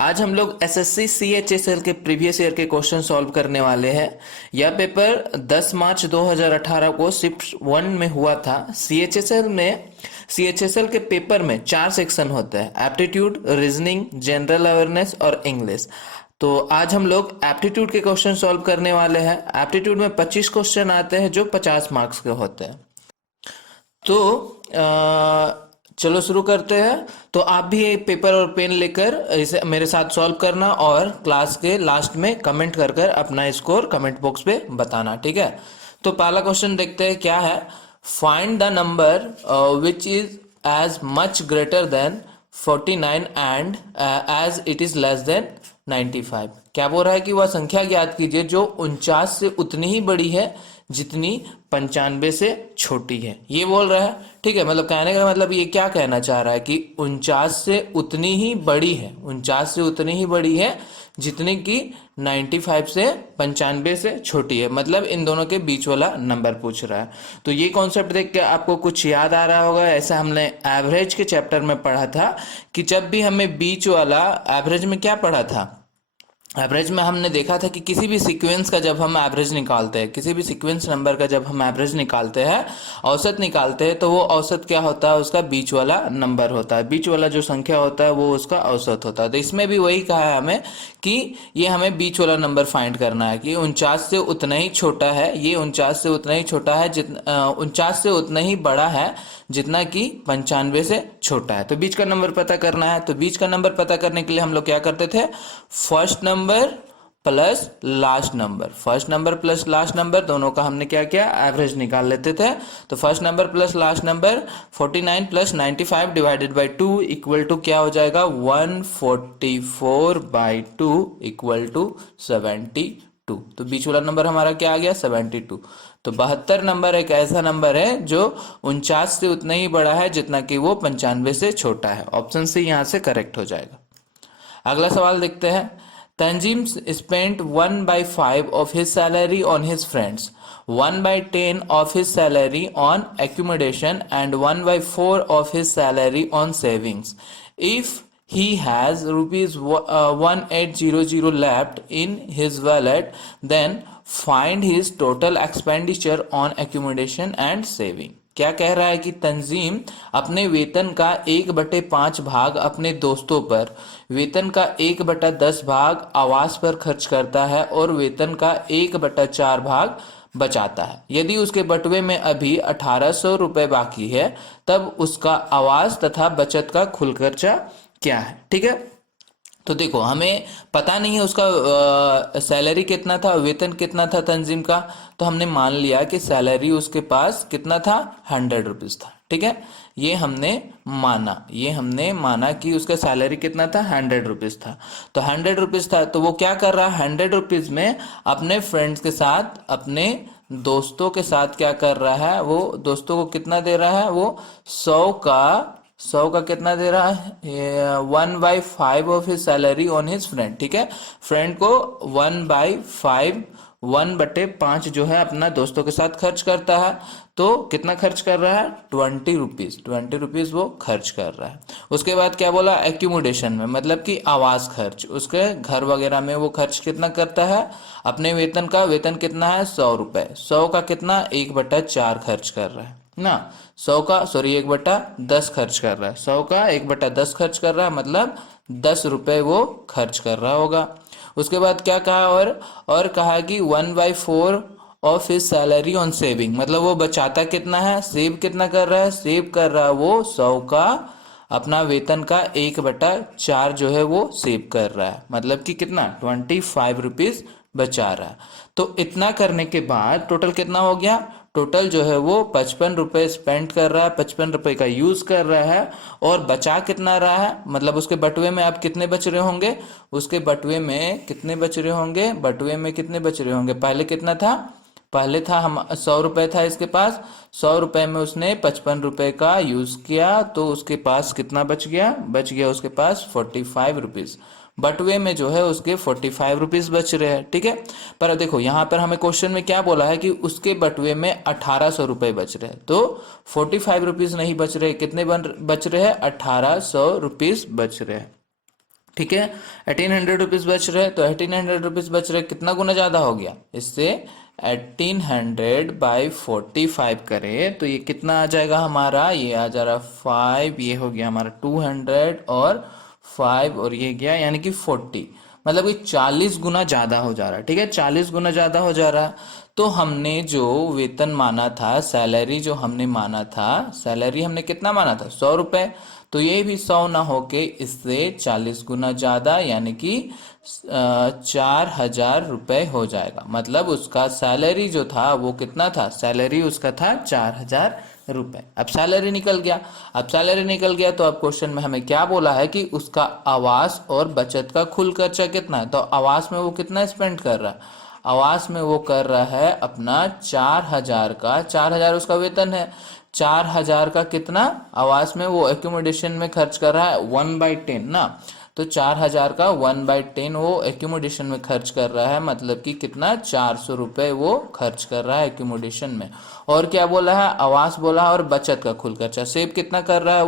आज हम लोग एसएससी सीएचएसएल के प्रीवियस ईयर के क्वेश्चन सॉल्व करने वाले हैं। यह पेपर 10 मार्च 2018 को शिफ्ट 1 में हुआ था। सीएचएसएल के पेपर में 4 सेक्शन होते हैं: एप्टीट्यूड, रीजनिंग, जनरल अवेयरनेस और इंग्लिश। तो आज हम लोग एप्टीट्यूड के क्वेश्चन सॉल्व करने वाले हैं। एप्टीट्यूड में 25 क्वेश्चन आते हैं जो 50 मार्क्स के होते हैं। तो चलो शुरू करते हैं। तो आप भी एक पेपर और पेन लेकर इसे मेरे साथ सॉल्व करना और क्लास के लास्ट में कमेंट कर कर अपना स्कोर कमेंट बॉक्स पे बताना, ठीक है। तो पहला क्वेश्चन देखते हैं क्या है। Find the number which is as much greater than 49 and as it is less than 95। क्या बोल रहा है कि वह संख्या ज्ञात कीजिए जो 49 से उतनी ही बड़ी है जितनी 95 से छोटी है। ये बोल रहा है, ठीक है। मतलब कहने का मतलब ये क्या कहना चाह रहा है कि 49 से उतनी ही बड़ी है, 49 से उतनी ही बड़ी है जितनी कि 95 से 95 से छोटी है। मतलब इन दोनों के बीच वाला नंबर पूछ रहा है। तो ये कॉन्सेप्ट देख के आपको कुछ याद आ रहा होगा। ऐसा हमने एवरेज के चैप्टर में पढ़ा था कि जब भी हमें बीच वाला एवरेज में क्या पढ़ा था, एवरेज में हमने देखा था कि किसी भी सीक्वेंस का जब हम एवरेज निकालते हैं, किसी भी सीक्वेंस नंबर का जब हम एवरेज निकालते हैं, औसत निकालते हैं, तो वो औसत क्या होता है, उसका बीच वाला नंबर होता है। बीच वाला जो संख्या होता है वो उसका औसत होता है। तो इसमें भी वही कहा है हमें कि ये हमें बीच वाला नंबर फाइंड करना है कि 49 से उतना ही छोटा है, ये 49 से उतना ही छोटा है जितना 49 से उतना ही बड़ा है जितना कि 95 से छोटा है। तो बीच का नंबर पता करना है। तो बीच का नंबर पता करने के लिए हम लोग क्या करते थे, first number plus last number, first number plus last number दोनों का हमने क्या किया, एवरेज निकाल लेते थे। तो first number plus last number 49 plus 95 divided by 2 equal to क्या हो जाएगा, 144 बाई 2 इक्वल टू 72। तो बीच वाला नंबर हमारा क्या आ गया, 72। तो 72 नंबर एक ऐसा नंबर है जो 49 से उतना ही बड़ा है जितना कि वो 95 से छोटा है। ऑप्शन सी यहाँ से करेक्ट हो जाएगा। अगला सवाल देखते हैं। तंजीम spent 1/5 of his salary on his friends, 1/10 of his salary on accommodation and 1/4 of his salary on savings. If he has rupees 1800 left in his wallet, then find his total expenditure on accommodation and saving. क्या कह रहा है कि तंजीम अपने वेतन का 1/5 भाग अपने दोस्तों पर, वेतन का 1/10 भाग आवास पर खर्च करता है और वेतन का 1/4 भाग बचाता है। यदि उसके बटुए में अभी 1800 रुपए बाकी है तब उसका आवास तथा बचत का कुल खर्चा क्या है, ठीक है। तो देखो हमें पता नहीं है उसका सैलरी कितना था, वेतन कितना था तंजीम का। तो हमने मान लिया कि सैलरी उसके पास कितना था, 100 रुपीज था, ठीक है। ये हमने माना कि उसका सैलरी कितना था, 100 रुपीज था। तो 100 रुपीज था तो वो क्या कर रहा है, 100 रुपीज में अपने फ्रेंड्स के साथ, अपने दोस्तों के साथ क्या कर रहा है, वो दोस्तों को कितना दे रहा है, वो 100 का कितना दे रहा है, 1/5 of his salary on his friend, ठीक है। फ्रेंड को 1/5, 1/5 जो है अपना दोस्तों के साथ खर्च करता है। तो कितना खर्च कर रहा है, 20 रुपीज, 20 रुपीज वो खर्च कर रहा है। उसके बाद क्या बोला, एक्यूमुडेशन में, मतलब कि आवास खर्च, उसके घर वगैरह में वो खर्च कितना करता है, अपने वेतन का, वेतन कितना है 100 रुपए, 100 का कितना 1/4 खर्च कर रहा है ना, 100 का 1/10 खर्च कर रहा है, 100 का 1/10 खर्च कर रहा है, मतलब 10 रुपए वो खर्च कर रहा होगा। उसके बाद क्या कहा, और कहा कि 1/4 of his salary on saving, मतलब वो बचाता कितना है, सेव कितना कर रहा है, सेव कर रहा है वो 100 का, अपना वेतन का 1/4 जो है वो सेव कर रहा है, मतलब कि कितना 25 रुपीज बचा रहा है। तो इतना करने के बाद टोटल कितना हो गया, टोटल जो है वो 55 रुपए स्पेंड कर रहा है, 55 रुपए का यूज कर रहा है। और बचा कितना रहा है, मतलब उसके बटुए में अब कितने बच रहे होंगे, उसके बटुए में कितने बच रहे होंगे, बटुए में कितने बच रहे होंगे, पहले कितना था, पहले था हम 100 रुपए था इसके पास, 100 रुपए में उसने 55 रुपए का यूज किया, तो उसके पास कितना बच गया, बच गया उसके पास 45 रुपीज। बटुए में जो है उसके 45 रुपीज बच रहे हैं, ठीक है। पर देखो यहाँ पर हमें क्वेश्चन में क्या बोला है कि उसके बटुए में 1800 रुपए बच रहे हैं, तो 45 रुपीज नहीं बच रहे, कितने बच रहे हैं, 1800 रुपीज बच रहे हैं, ठीक है। 1800 रुपीज बच रहे, तो 1800 रुपीज बच रहे, कितना गुना ज्यादा हो गया इससे, 1800/45 करें तो ये कितना आ जाएगा हमारा, ये आ जा रहा 5, ये हो गया हमारा 200 और 5 और ये गया यानी कि 40, मतलब कि 40 गुना ज्यादा हो जा रहा है। ठीक है, 40 गुना ज्यादा हो जा रहा है। तो हमने जो वेतन माना था, सैलरी जो हमने माना था, सैलरी हमने कितना माना था, 100 रुपए, तो ये भी 100 ना होके इससे 40 गुना ज्यादा यानी कि 4000 रुपये हो जाएगा। मतलब उसका सैलरी जो था वो कितना था, सैलरी उसका था 4000 रुपये। अब सैलरी निकल गया, अब सैलरी निकल गया तो अब क्वेश्चन में हमें क्या बोला है कि उसका आवास और बचत का कुल खर्चा कितना है। तो आवास में वो कितना स्पेंड कर रहा है, आवास में वो कर रहा है अपना 4000 का, 4000 उसका वेतन है, 4000 का कितना आवास में वो एकोमोडेशन में खर्च कर रहा है, 1/10 ना। तो 4000 का 1/10 वो एकोमोडेशन में खर्च कर रहा है, मतलब कि कितना, 400 रुपये वो खर्च कर रहा है एकोमोडेशन में। और क्या बोला है, आवास बोला है और बचत का कुल खर्चा, सेव कितना कर रहा है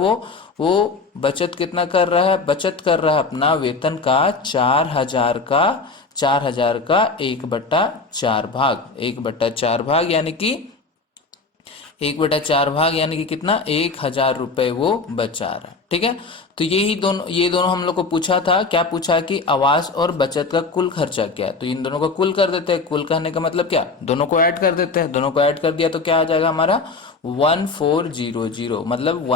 वो बचत कितना कर रहा है, बचत कर रहा है अपना वेतन का 4000 का, 4000 का 1/4 भाग, 1/4 भाग यानी कि 1/4 भाग यानी कि कितना, 1000 रुपये वो बचा रहा है। ठीक है, तो ये दोनों हम लोग को पूछा था, क्या पूछा कि आवास और बचत का कुल खर्चा क्या है। तो इन दोनों का कुल कर देते हैं, कुल कहने का मतलब क्या, दोनों को ऐड कर देते हैं, दोनों को ऐड कर दिया तो क्या आ जाएगा हमारा 1400, मतलब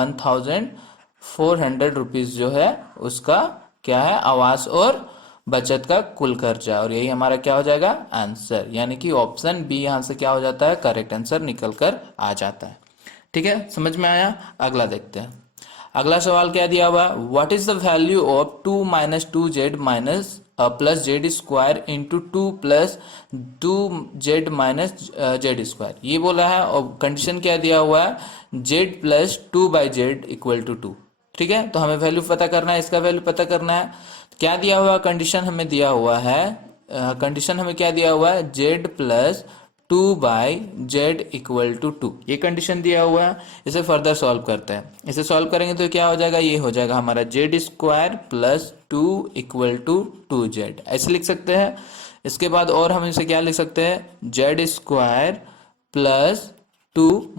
1400 रुपीज जो है उसका क्या है, आवास और बचत का कुल खर्चा। और यही हमारा क्या हो जाएगा आंसर, यानी कि ऑप्शन बी यहाँ से क्या हो जाता है, करेक्ट आंसर निकल कर आ जाता है। ठीक है, समझ में आया। अगला देखते हैं, अगला सवाल क्या दिया हुआ, what is the value of 2 - 2z minus plus Z square into 2 + 2z minus Z square, ये बोला है। और कंडीशन क्या दिया हुआ है, z + 2/z = 2। ठीक है, तो हमें वैल्यू पता करना है, इसका वैल्यू पता करना है। क्या दिया हुआ कंडीशन हमें दिया हुआ है, कंडीशन हमें क्या दिया हुआ है, z + 2/z = 2, ये कंडीशन दिया हुआ है। इसे फर्दर सॉल्व करते हैं, इसे सॉल्व करेंगे तो क्या हो जाएगा, ये हो जाएगा हमारा z² + 2 = 2z, ऐसे लिख सकते हैं। इसके बाद और हम इसे क्या लिख सकते हैं, z² + 2 -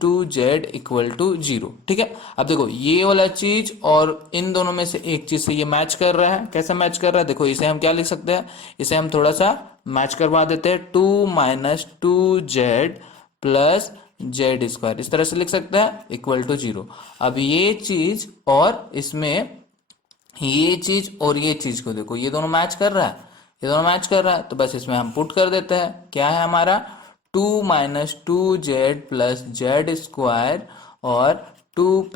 2z = 0। ठीक है, अब देखो ये वाला चीज और इन दोनों में से एक चीज से ये मैच कर रहा है, कैसे मैच कर रहा है, देखो इसे हम क्या लिख सकते हैं, इसे हम थोड़ा सा मैच करवा देते हैं, 2 - 2z + z², इस तरह से लिख सकते हैं =0। अब ये चीज और इसमें ये चीज और ये चीज को देखो, ये दोनों मैच कर रहा है, ये दोनों मैच कर रहा है, तो बस इसमें हम पुट कर देते हैं, क्या है हमारा 2 - 2z + z² और 2 +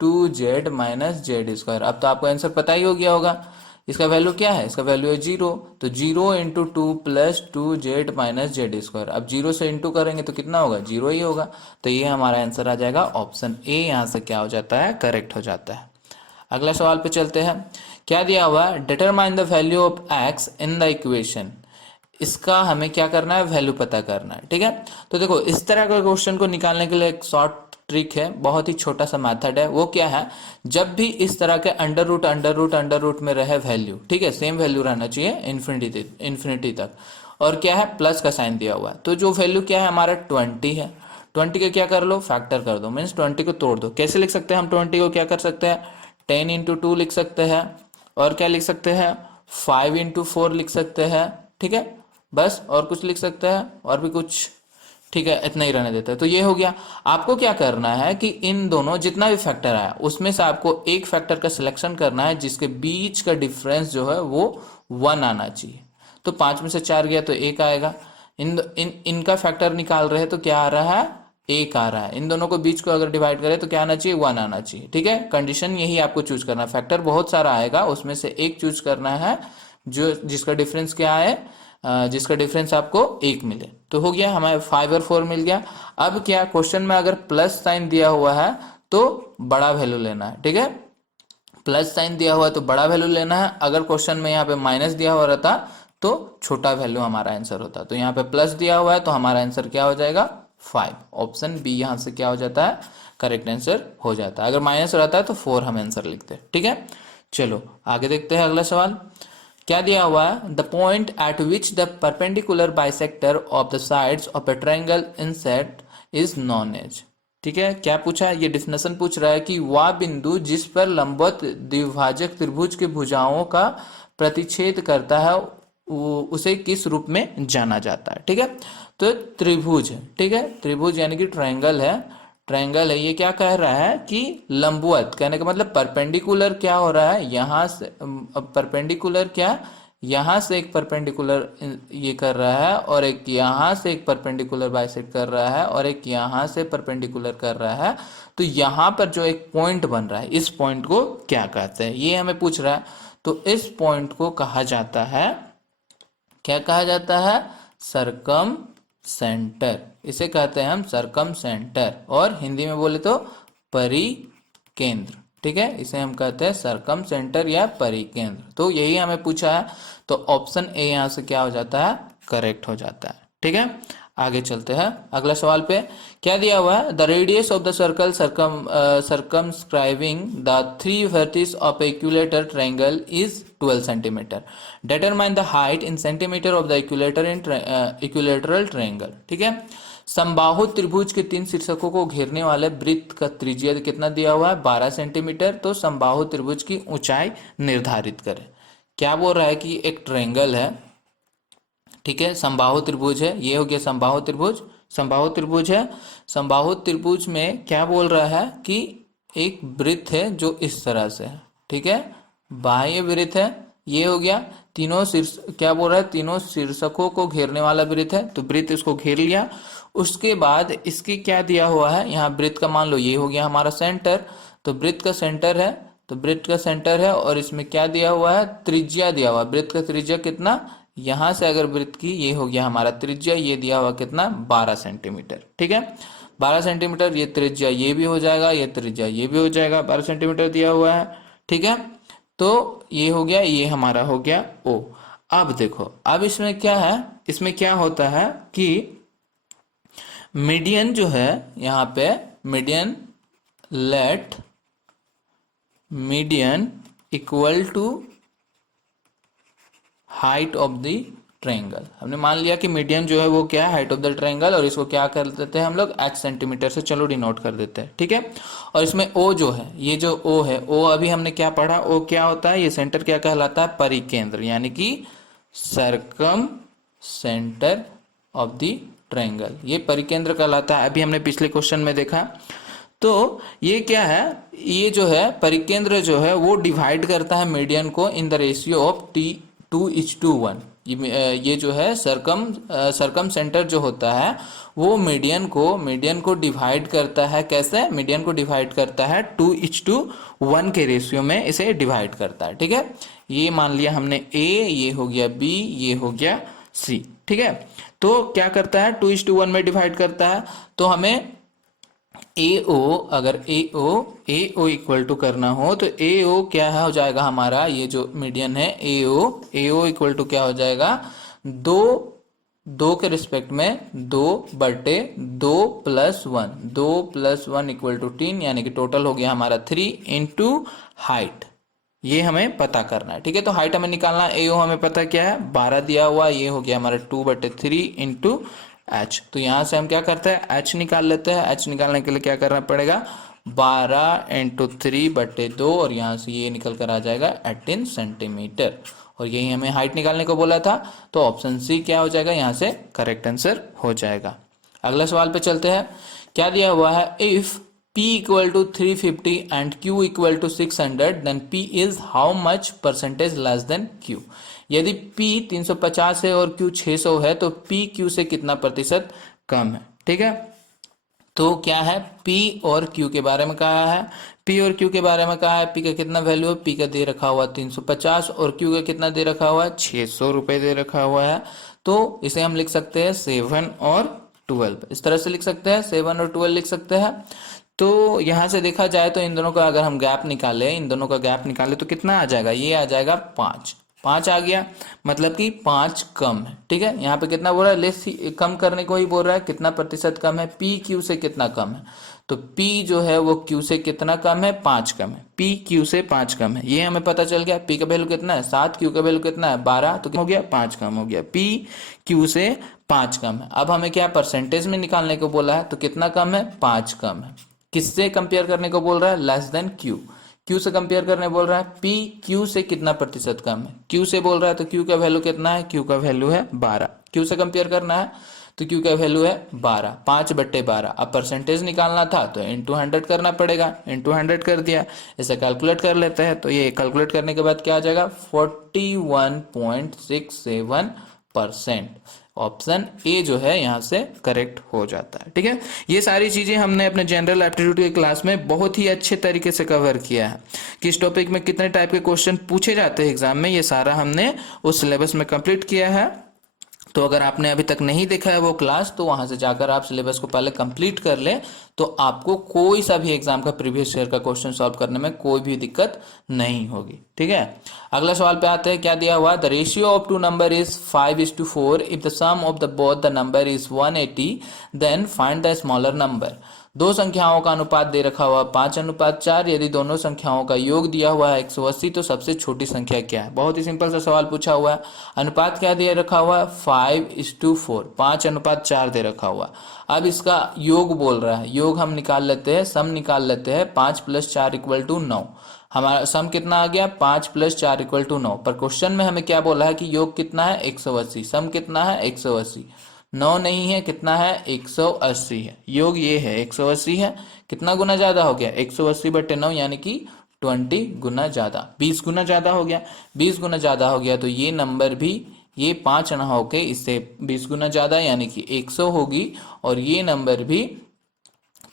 2z - z²। अब तो आपको आंसर पता ही हो गया होगा, इसका वैल्यू क्या है, इसका वैल्यू है 0, तो 0 × 2 + 2z - z²। अब 0 से इंटू करेंगे तो कितना होगा, 0 ही होगा। तो ये हमारा आंसर आ जाएगा ऑप्शन ए, यहाँ से क्या हो जाता है, करेक्ट हो जाता है। अगला सवाल पे चलते हैं, क्या दिया हुआ, determine the value of x in the equation, इसका हमें क्या करना है, वैल्यू पता करना है। ठीक है, तो देखो इस तरह का क्वेश्चन को निकालने के लिए एक शॉर्ट ट्रिक है, बहुत ही छोटा सा मेथड है। वो क्या है, जब भी इस तरह के अंडर रूट में रहे वैल्यू, ठीक है, सेम वैल्यू रहना चाहिए इन्फिनिटी तक, और क्या है, प्लस का साइन दिया हुआ है, तो जो वैल्यू क्या है हमारा 20 है, 20 का क्या कर लो, फैक्टर कर दो, मीन्स 20 को तोड़ दो। कैसे लिख सकते हैं हम 20 को, क्या कर सकते हैं, 10 × 2 लिख सकते हैं, और क्या लिख सकते हैं, 5 × 4 लिख सकते हैं। ठीक है, बस, और कुछ लिख सकते हैं, और भी कुछ, ठीक है, इतना ही रहने देते हैं। तो ये हो गया। आपको क्या करना है कि इन दोनों जितना भी फैक्टर आया उसमें से आपको एक फैक्टर का सिलेक्शन करना है जिसके बीच का डिफरेंस जो है वो 1 आना चाहिए। तो 5 में से 4 गया तो 1 आएगा। इनका फैक्टर निकाल रहे हैं तो क्या आ रहा है, 1 आ रहा है। इन दोनों को बीच को अगर डिवाइड करें तो क्या आना चाहिए, 1 आना चाहिए। ठीक है, कंडीशन यही आपको चूज करना है, फैक्टर बहुत सारा आएगा उसमें से एक चूज करना है जो जिसका डिफरेंस क्या है, जिसका डिफरेंस आपको 1 मिले। तो हो गया, हमें 5 और 4 मिल गया। अब क्या, क्वेश्चन में अगर प्लस साइन दिया हुआ है तो बड़ा वैल्यू लेना है। ठीक है, प्लस साइन दिया हुआ है तो बड़ा वैल्यू लेना है, अगर क्वेश्चन में यहाँ पे माइनस दिया हुआ रहता तो छोटा वैल्यू हमारा आंसर होता। तो यहाँ पे प्लस दिया हुआ है तो हमारा आंसर क्या हो जाएगा, 5, ऑप्शन बी यहाँ से क्या हो जाता है, करेक्ट आंसर हो जाता है। अगर माइनस रहता है तो 4 हम आंसर लिखते हैं। ठीक है, चलो आगे देखते हैं अगला सवाल। क्या दिया हुआ है? The point at which the perpendicular bisector of the sides of a triangle inset is known as. ठीक है, क्या पूछा है? ये डिफिनेशन पूछ रहा है कि वह बिंदु जिस पर लंबवत द्विभाजक त्रिभुज के भुजाओं का प्रतिच्छेद करता है उसे किस रूप में जाना जाता है। ठीक है, तो त्रिभुज है। ठीक है, त्रिभुज यानी कि ट्रायंगल है। ट्रायंगल है, ये क्या कह रहा है कि लंबवत, कहने का मतलब परपेंडिकुलर क्या हो रहा है यहाँ से, परपेंडिकुलर क्या, यहाँ से एक परपेंडिकुलर ये कर रहा है, और एक यहाँ से एक परपेंडिकुलर बाइसेक्ट कर रहा है, और एक यहाँ से परपेंडिकुलर कर रहा है। तो यहाँ पर जो एक पॉइंट बन रहा है, इस पॉइंट को क्या कहते हैं, ये हमें पूछ रहा है। तो इस पॉइंट को कहा जाता है, क्या कहा जाता है? सरकम सेंटर। इसे कहते हैं हम सरकम सेंटर, और हिंदी में बोले तो परिकेंद्र। ठीक है, इसे हम कहते हैं सरकम सेंटर या परिकेंद्र। तो यही हमें पूछा है, तो ऑप्शन ए यहाँ से क्या हो जाता है? करेक्ट हो जाता है। ठीक है, आगे चलते हैं अगला सवाल पे। क्या दिया हुआ है? The radius of the circle circumscribing the three vertices of equilateral triangle is 12 centimetre. Determine the height in centimetre of the equilateral in equilateral triangle. ठीक है, समबाहु त्रिभुज के तीन शीर्षकों को घेरने वाले वृत्त का त्रिज्या कितना दिया हुआ है? 12 सेंटीमीटर। तो समबाहु त्रिभुज की ऊंचाई निर्धारित करें। क्या बोल रहा है कि एक ट्रायंगल है, ठीक है, समबाहु त्रिभुज है, ये हो गया समबाहु त्रिभुज, समबाहु त्रिभुज है। समबाहु त्रिभुज में क्या बोल रहा है कि एक वृत्त है जो इस तरह से है। ठीक है, बाह्य वृत्त है, ये हो गया। तीनों शीर्ष, क्या बोल रहा है? तीनों शीर्षकों को घेरने वाला वृत्त है, तो वृत्त इसको घेर लिया। उसके बाद इसके क्या दिया हुआ है? यहाँ वृत्त का मान लो ये हो गया हमारा सेंटर, तो वृत्त का सेंटर है, तो वृत्त का सेंटर है, और इसमें क्या दिया हुआ है? त्रिज्या दिया हुआ है। वृत्त का त्रिज्या कितना? यहां से अगर वृत्त की, ये हो गया हमारा त्रिज्या, ये दिया हुआ कितना? 12 सेंटीमीटर। ठीक है, 12 सेंटीमीटर, ये त्रिज्या ये भी हो जाएगा, ये त्रिज्या ये भी हो जाएगा, 12 सेंटीमीटर दिया हुआ है। ठीक है, तो ये हो गया, ये हमारा हो गया ओ। अब देखो, अब इसमें क्या है? इसमें क्या होता है कि मीडियन जो है यहाँ पे, median, let median equal to height of the triangle. हमने मान लिया कि मीडियन जो है वो क्या है? हाइट ऑफ द ट्रायंगल, और इसको क्या कर देते हैं हम लोग? h सेंटीमीटर से चलो डिनोट कर देते हैं। ठीक है, और इसमें o जो है, ये जो o है, o अभी हमने क्या पढ़ा? o क्या होता है? ये सेंटर क्या कहलाता है? परिकेंद्र, यानी कि सरकम सेंटर ऑफ द ट्रायंगल, ये परिकेंद्र कहलाता है। अभी हमने पिछले क्वेश्चन में देखा। तो ये क्या है? ये जो है परिकेंद्र जो है वो डिवाइड करता है मीडियन को in the ratio of T2:1। ये जो है सरकम सेंटर जो होता है वो मीडियन को डिवाइड करता है। कैसे? मीडियन को डिवाइड करता है 2:1 के रेशियो में इसे डिवाइड करता है। ठीक है, ये मान लिया हमने A, ये हो गया B, ये हो गया C। ठीक है, तो क्या करता है? 2:1 में डिवाइड करता है। तो हमें AO, अगर AO इक्वल टू करना हो तो AO क्या हो जाएगा हमारा? ये जो मीडियन है AO इक्वल टू क्या हो जाएगा? 2 के रिस्पेक्ट में 2/2 + 1, 2 + 1 इक्वल टू 3, यानी कि टोटल हो गया हमारा 3 इंटू हाइट। ये हमें पता करना है। ठीक है, तो हाइट हमें निकालना है। AO हमें पता क्या है? 12 दिया हुआ, ये हो गया हमारा 2/3 इंटू h। तो यहां से हम क्या करते हैं? h निकाल लेते हैं। h निकालने के लिए क्या करना पड़ेगा? 12 इंटू 3/2, और यहाँ से ये निकल कर आ जाएगा 18 सेंटीमीटर, और यही हमें हाइट निकालने को बोला था। तो ऑप्शन सी क्या हो जाएगा? यहाँ से करेक्ट आंसर हो जाएगा। अगला सवाल पे चलते हैं। क्या दिया हुआ है? If P equal to 350 and Q equal to 600 then P is how much percentage less than Q। यदि P 350 है और Q 600 है तो P Q से कितना प्रतिशत कम है। ठीक है, तो क्या है? P और Q के बारे में कहा है। P और Q के बारे में कहा है। P का कितना वैल्यू है? P का दे रखा हुआ 350, और Q का कितना दे रखा हुआ है? 600 रुपये दे रखा हुआ है। तो इसे हम लिख सकते हैं 7 और 12, इस तरह से लिख सकते हैं, 7 और 12 लिख सकते हैं। तो यहां से देखा जाए तो इन दोनों का अगर हम गैप निकालें, इन दोनों का गैप निकालें तो कितना आ जाएगा? ये आ जाएगा 5 5 आ गया, मतलब कि 5 कम है। ठीक है, यहाँ पे कितना बोल रहा है, लेस कम करने को ही बोल रहा है, कितना प्रतिशत कम है, पी क्यू से कितना कम है। तो P जो है वो Q से कितना कम है, 5 कम है। P Q से 5 कम है, ये हमें पता चल गया। P का वैल्यू कितना है 7, Q का वैल्यू कितना है 12, तो कितना हो गया 5 कम हो गया। P Q से 5 कम है। अब हमें क्या परसेंटेज में निकालने को बोला है, तो कितना कम है 5 कम है। किससे कंपेयर करने को बोल रहा है, लेस देन Q। Q से कंपेयर करने बोल रहा है, P Q से कितना प्रतिशत कम है, Q से बोल रहा है, तो Q का वैल्यू कितना है, Q का वैल्यू है 12। Q से कंपेयर करना है तो Q का वैल्यू है 12, 5/12। अब परसेंटेज निकालना था तो इंटू 100 करना पड़ेगा, इंटू 100 कर दिया। इसे कैलकुलेट कर लेते हैं, तो ये कैलकुलेट करने के बाद क्या आ जाएगा, 41.67%। ऑप्शन ए जो है यहाँ से करेक्ट हो जाता है। ठीक है, ये सारी चीजें हमने अपने जनरल एप्टीट्यूड की क्लास में बहुत ही अच्छे तरीके से कवर किया है। किस टॉपिक में कितने टाइप के क्वेश्चन पूछे जाते हैं एग्जाम में, ये सारा हमने उस सिलेबस में कंप्लीट किया है। तो अगर आपने अभी तक नहीं देखा है वो क्लास, तो वहां से जाकर आप सिलेबस को पहले कंप्लीट कर लें, तो आपको कोई सा भी एग्जाम का प्रीवियस ईयर का क्वेश्चन सॉल्व करने में कोई भी दिक्कत नहीं होगी। ठीक है, अगला सवाल पे आते हैं। क्या दिया हुआ, the ratio of two number is 5:4। If the sum of the both the number is 180, then find the smaller number. दो संख्याओं का अनुपात दे रखा हुआ 5:4। यदि दोनों संख्याओं का योग दिया हुआ है 180, तो सबसे छोटी संख्या क्या है। बहुत ही सिंपल सा सवाल पूछा हुआ है। अनुपात क्या दे रखा हुआ है, 5:4, 5:4 दे रखा हुआ। अब इसका योग बोल रहा है, योग हम निकाल लेते हैं, सम निकाल लेते हैं। 5 + 4 = 9। हमारा सम कितना आ गया, 5 + 4 = 9। पर क्वेश्चन में हमें क्या बोला है कि योग कितना है 180, सम कितना है 180। 9 नहीं है, कितना है 180 है। योग ये है 180 है। कितना गुना ज्यादा हो गया, 180/9 यानी कि 20 गुना ज्यादा, 20 गुना ज्यादा हो गया। 20 गुना ज्यादा हो गया तो ये नंबर भी, ये 5 ना होके इससे 20 गुना ज्यादा यानी कि 100 होगी, और ये नंबर भी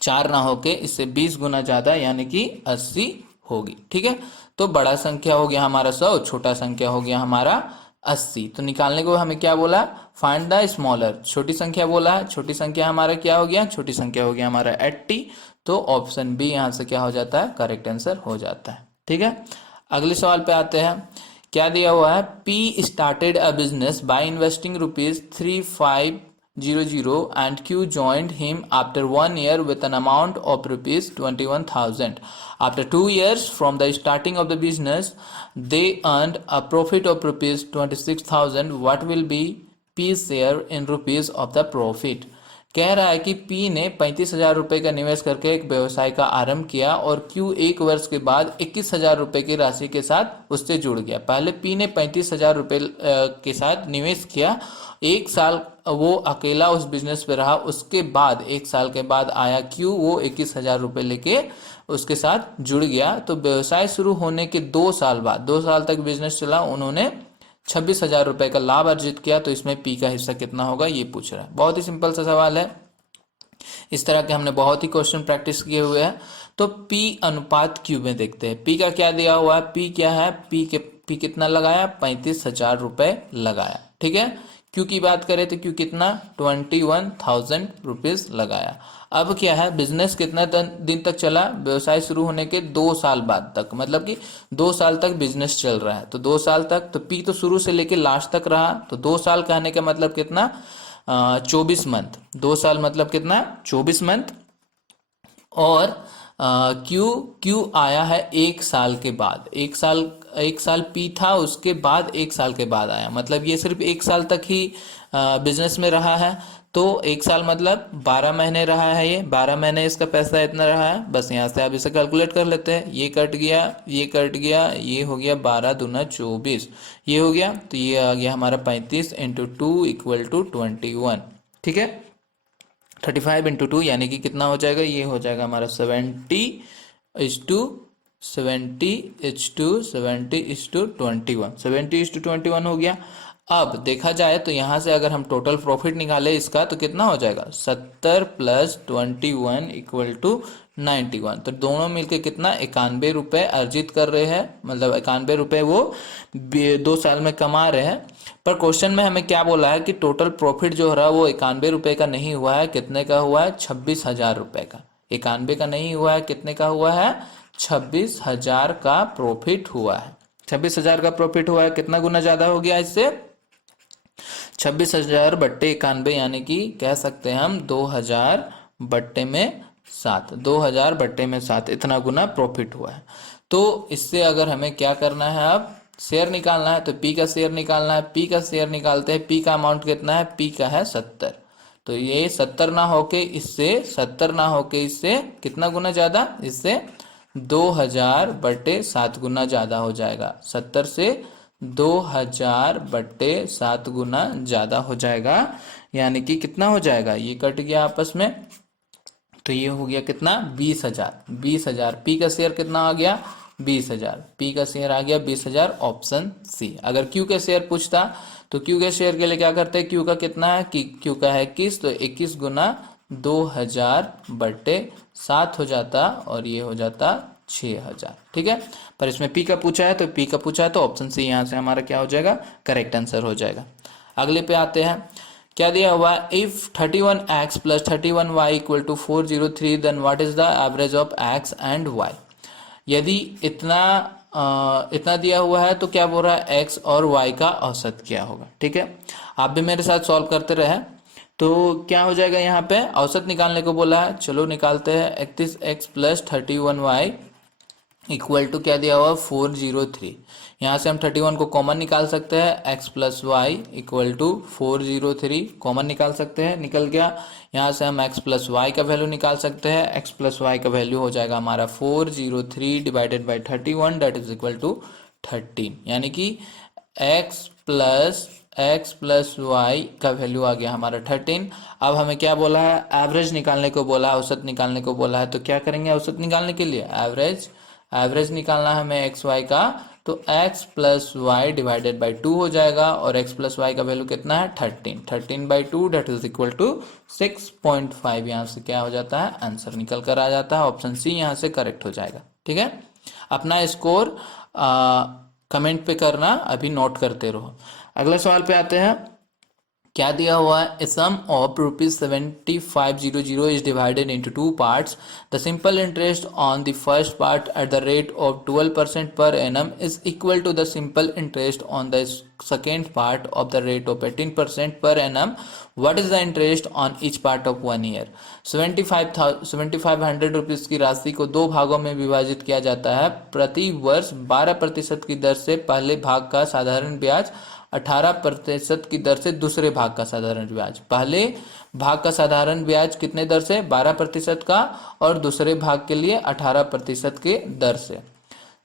4 ना होके इससे 20 गुना ज्यादा यानी कि 80 होगी। ठीक है, तो बड़ा संख्या हो गया हमारा 100, छोटा संख्या हो गया हमारा 80। तो निकालने को हमें क्या बोला, फाइंड द स्मॉलर, छोटी संख्या बोला है। छोटी संख्या हमारा क्या हो गया, छोटी संख्या हो गया हमारा 80। तो ऑप्शन बी यहाँ से क्या हो जाता है, करेक्ट आंसर हो जाता है। ठीक है, अगले सवाल पे आते हैं। क्या दिया हुआ है, P started a business by investing ₹3500 and Q joined him after 1 year with an amount of ₹21,000. After 2 years from the starting of the business, they earned a profit of ₹26,000. What will be P's share in rupees of the profit? कह रहा है कि P ने 35,000 रुपये का निवेश करके एक व्यवसाय का आरंभ किया, और क्यू 1 वर्ष के बाद 21,000 रुपये की राशि के साथ उससे जुड़ गया। पहले पी ने 35,000 रुपये के साथ निवेश किया, 1 साल वो अकेला उस बिजनेस पे रहा, उसके बाद 1 साल के बाद आया क्यू, वो 21,000 रुपये लेके उसके साथ जुड़ गया। तो व्यवसाय शुरू होने के 2 साल बाद, 2 साल तक बिजनेस चला, उन्होंने 26,000 रुपये का लाभ अर्जित किया। तो इसमें पी का हिस्सा कितना होगा, ये पूछ रहा है। बहुत ही सिंपल सा सवाल है, इस तरह के हमने बहुत ही क्वेश्चन प्रैक्टिस किए हुए हैं। तो P अनुपात Q में देखते हैं। P का क्या दिया हुआ है, P क्या है, P कितना लगाया, 35,000 रुपये लगाया। ठीक है, Q की बात करें तो Q कितना, 21,000 रुपीज लगाया। अब क्या है, बिजनेस कितना दिन तक चला, व्यवसाय शुरू होने के 2 साल बाद तक, मतलब कि 2 साल तक बिजनेस चल रहा है। तो 2 साल तक, तो P तो शुरू से लेके लास्ट तक रहा, तो 2 साल कहने का मतलब कितना, 24 मंथ। 2 साल मतलब कितना, 24 मंथ। और क्यू आया है 1 साल के बाद, 1 साल पी था, उसके बाद 1 साल के बाद आया, मतलब ये सिर्फ 1 साल तक ही बिजनेस में रहा है। तो 1 साल मतलब 12 महीने रहा है, ये 12 महीने इसका पैसा इतना रहा है। बस यहाँ से आप इसे कैलकुलेट कर लेते हैं, ये कट गया, ये कट गया, ये हो गया 12 दूना 24, ये हो गया, तो ये आ गया हमारा 35 × 2 = 21। ठीक है, 35 × 2 यानी कि कितना हो जाएगा, ये हो जाएगा हमारा 70:21 हो गया। अब देखा जाए तो यहाँ से अगर हम टोटल प्रॉफिट निकाले इसका, तो कितना हो जाएगा, 70 + 21 = 91। तो दोनों मिलके कितना, 91 रुपये अर्जित कर रहे हैं, मतलब 91 रुपये वो 2 साल में कमा रहे हैं। पर क्वेश्चन में हमें क्या बोला है कि टोटल प्रॉफिट जो हो रहा है वो 91 रुपये का नहीं हुआ है, कितने का हुआ है, 26,000 रुपये का। 91 का नहीं हुआ है, कितने का हुआ है, 26,000 का प्रॉफिट हुआ है। 26,000 का प्रॉफिट हुआ है, कितना गुना ज्यादा हो गया इससे? 26,000 बट्टे 91, यानी कि कह सकते हैं हम 2,000 बट्टे में 7, 2,000 बट्टे में 7, इतना गुना प्रॉफिट हुआ है। तो इससे अगर हमें क्या करना है, अब शेयर निकालना है, तो पी का शेयर निकालना है। पी का शेयर निकालते हैं, पी का अमाउंट कितना है? पी का है 70। तो ये 70 ना होके इससे, 70 ना होके इससे कितना गुना ज्यादा? इससे 2,000 बट्टे 7 गुना ज्यादा हो जाएगा। 70 से 2,000 बट्टे 7 गुना ज्यादा हो जाएगा, यानी कि कितना हो जाएगा? ये कट गया आपस में, तो ये हो गया कितना? 20,000। 20,000 पी का शेयर कितना आ गया? 20,000 पी का शेयर आ गया 20,000, ऑप्शन सी। अगर क्यू का शेयर पूछता तो क्यू के शेयर के लिए क्या करते हैं? क्यू का कितना है कि क्यू का है 21, तो 21 गुना 2,000 बट्टे 7 हो जाता, और ये हो जाता 6,000। ठीक है, पर इसमें पी का पूछा है, तो पी का पूछा है तो ऑप्शन सी यहाँ से हमारा क्या हो जाएगा? करेक्ट आंसर हो जाएगा। अगले पे आते हैं, क्या दिया हुआ? If 31x plus 31y equal to 403, then what is the average of x and y। यदि इतना दिया हुआ है तो क्या बोल रहा है? x और y का औसत क्या होगा। ठीक है, आप भी मेरे साथ सॉल्व करते रहे। तो क्या हो जाएगा? यहाँ पे औसत निकालने को बोला है, चलो निकालते हैं। 31x plus 31y equal to क्या दिया हुआ? 403। यहाँ से हम 31 को कॉमन निकाल सकते हैं, x plus y equal to 403 common निकाल सकते हैं, निकल गया। यहाँ से हम x प्लस वाई का वैल्यू निकाल सकते हैं, x प्लस वाई का वैल्यू हो जाएगा हमारा 403 divided by 31, that is equal to 13, यानी कि x प्लस वाई का वैल्यू आ गया हमारा 13। अब हमें क्या बोला है? एवरेज निकालने को बोला है, औसत निकालने को बोला है। तो क्या करेंगे औसत निकालने के लिए? एवरेज निकालना है हमें एक्स वाई का, तो x plus y divided by 2 हो जाएगा, और x प्लस वाई का वैल्यू कितना है? 13। 13 by 2 that is equal to 6.5। यहाँ से क्या हो जाता है? आंसर निकल कर आ जाता है, ऑप्शन सी यहाँ से करेक्ट हो जाएगा। ठीक है, अपना स्कोर कमेंट पे करना, अभी नोट करते रहो। अगला सवाल पे आते हैं, क्या दिया हुआ है? Sum of ₹7500 is divided into 2 parts. The simple interest on the first part at the rate of 12% per annum is equal to the simple interest on the second part of the rate of 18% per annum. What is the interest on each part of 1 year. 7500 rupees की राशि को दो भागों में विभाजित किया जाता है। प्रति वर्ष 12% की दर से पहले भाग का साधारण ब्याज, 18% की दर से दूसरे भाग का साधारण ब्याज। पहले भाग का साधारण ब्याज कितने दर से? 12% का, और दूसरे भाग के लिए 18% के दर से।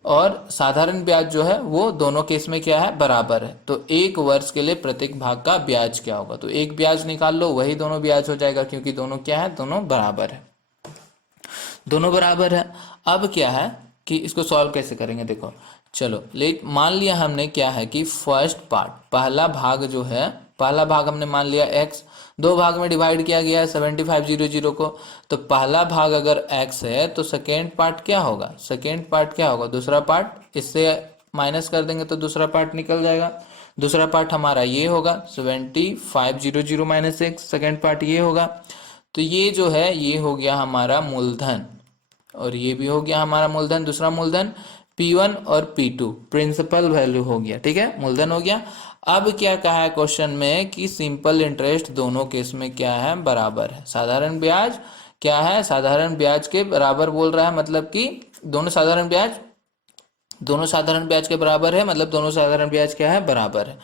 और साधारण ब्याज जो है वो दोनों केस में क्या है? बराबर है। तो एक वर्ष के लिए प्रत्येक भाग का ब्याज क्या होगा? तो एक ब्याज निकाल लो, वही दोनों ब्याज हो जाएगा, क्योंकि दोनों क्या है? दोनों बराबर है, दोनों बराबर है। अब क्या है कि इसको सॉल्व कैसे करेंगे? देखो, चलो ले मान लिया हमने क्या है कि फर्स्ट पार्ट, पहला भाग जो है, पहला भाग हमने मान लिया x, दो भाग में डिवाइड किया गया है 7500 को। तो पहला भाग अगर x है तो सेकेंड पार्ट क्या होगा? सेकेंड पार्ट क्या होगा? दूसरा पार्ट, इससे माइनस कर देंगे तो दूसरा पार्ट निकल जाएगा। दूसरा पार्ट हमारा ये होगा 7500 माइनस x, सेकेंड पार्ट ये होगा। तो ये जो है ये हो गया हमारा मूलधन, और ये भी हो गया हमारा मूलधन, दूसरा मूलधन P1 और P2 प्रिंसिपल वैल्यू हो गया। ठीक है, मूलधन हो गया। अब क्या कहा है क्वेश्चन में कि सिंपल इंटरेस्ट दोनों केस में क्या है? बराबर है। साधारण ब्याज क्या है? साधारण ब्याज के बराबर बोल रहा है, मतलब कि दोनों साधारण ब्याज के बराबर है, मतलब दोनों साधारण ब्याज क्या है? बराबर है।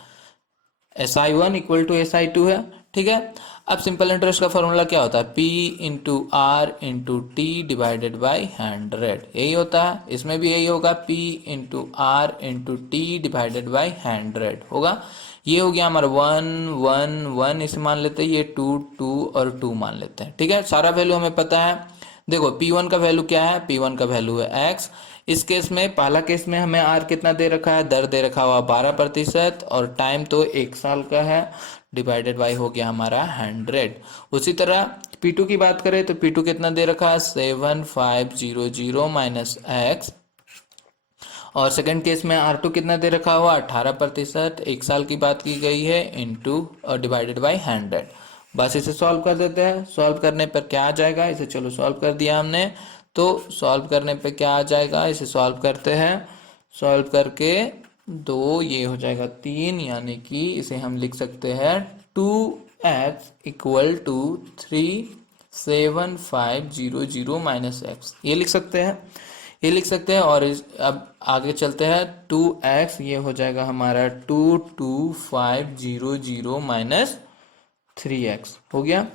SI1 इक्वल टू SI2 है। ठीक है, अब सिंपल इंटरेस्ट का फॉर्मूला क्या होता है? P into R into T divided by 100, यही होता है। इसमें भी यही होगा, P into R into T divided by 100 होगा। ये हो गया हमारा 1 1 1, इसे मान लेते हैं, ये 2 2 और 2 मान लेते हैं। ठीक है, सारा वैल्यू हमें पता है। देखो P1 का वैल्यू क्या है? P1 का वैल्यू है x। इस केस में, पहला केस में हमें r कितना दे रखा है? दर दे रखा हुआ 12%, और टाइम तो 1 साल का है, डिवाइडेड बाई हो गया हमारा 100। उसी तरह P2 की बात करें तो P2 कितना दे रखा है? 7500 माइनस x, और सेकंड केस में R2 कितना दे रखा हुआ? 18%, 1 साल की बात की गई है, इंटू और डिवाइडेड बाई 100। बस इसे सॉल्व कर देते हैं। सॉल्व करने पर क्या आ जाएगा? इसे चलो सॉल्व कर दिया हमने, तो सॉल्व करने पे क्या आ जाएगा? इसे सॉल्व करते हैं। सॉल्व करके दो, ये हो जाएगा 3, यानी कि इसे हम लिख सकते हैं 2x equal to 37500 minus x, ये लिख सकते हैं, ये लिख सकते हैं। और अब आगे चलते हैं, 2x ये हो जाएगा हमारा 22500 माइनस 3x हो गया।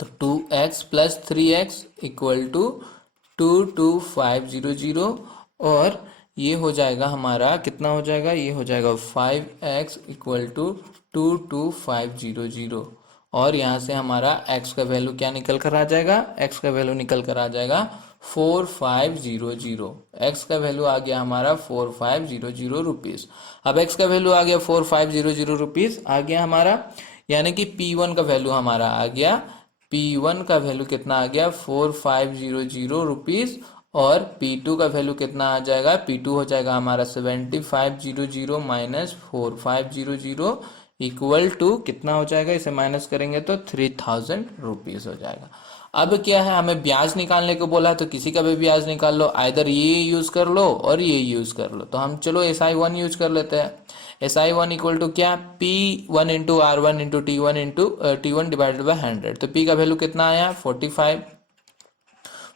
तो 2x plus 3x equal to 22500, और ये हो जाएगा हमारा कितना हो जाएगा, ये हो जाएगा 5x इक्वल टू 22500, और यहाँ से हमारा x का वैल्यू क्या निकल कर आ जाएगा, x का वैल्यू निकल कर आ जाएगा 4500। x का वैल्यू आ गया हमारा 4500 रुपीज़। अब x का वैल्यू आ गया 4500 रुपीज़ आ गया हमारा, यानी कि P1 का वैल्यू हमारा आ गया, P1 का वैल्यू कितना आ गया 4500 रुपीज़, और P2 का वैल्यू कितना आ जाएगा, P2 हो जाएगा हमारा 7500 माइनस 4500 इक्वल टू कितना हो जाएगा, इसे माइनस करेंगे तो 3000 रुपीज़ हो जाएगा। अब क्या है, हमें ब्याज निकालने को बोला है, तो किसी का भी ब्याज निकाल लो, आइदर ये यूज कर लो और ये यूज कर लो। तो हम चलो SI1 यूज कर लेते हैं। SI1 इक्वल टू क्या, P1 into R1 into T1 divided by 100। तो P का वैल्यू कितना आया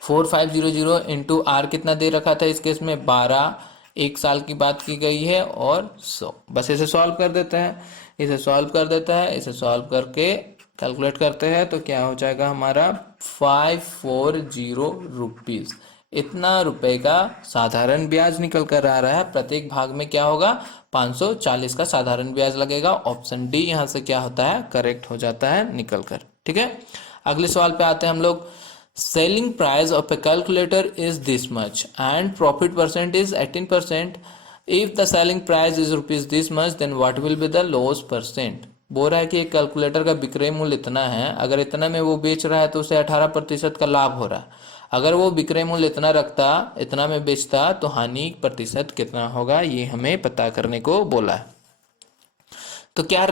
4500 इंटू R कितना दे रखा था इस केस में 12, एक साल की बात की गई है, और 100। बस इसे सॉल्व कर देते हैं, इसे सॉल्व कर देता है, इसे सॉल्व करके कैलकुलेट करते हैं तो क्या हो जाएगा हमारा 540 रुपीज़। इतना रुपए का साधारण ब्याज निकल कर आ रहा है। प्रत्येक भाग में क्या होगा, 540 का साधारण ब्याज लगेगा। ऑप्शन डी यहाँ से क्या होता है, करेक्ट हो जाता है निकल कर। ठीक है, अगले सवाल पे आते हैं हम लोग। Selling price of a calculator is this much and profit percent is 18%। If the selling price is rupees this much then what will be the loss percent. बोल रहा है कि एक कैलकुलेटर का विक्रय मूल्य इतना है, अगर इतना में वो बेच रहा है तो उसे 18% का लाभ हो रहा है। अगर वो विक्रय मूल्य इतना रखता, इतना में बेचता, तो हानि प्रतिशत कितना होगा, ये हमें पता करने को बोला है। तो क्या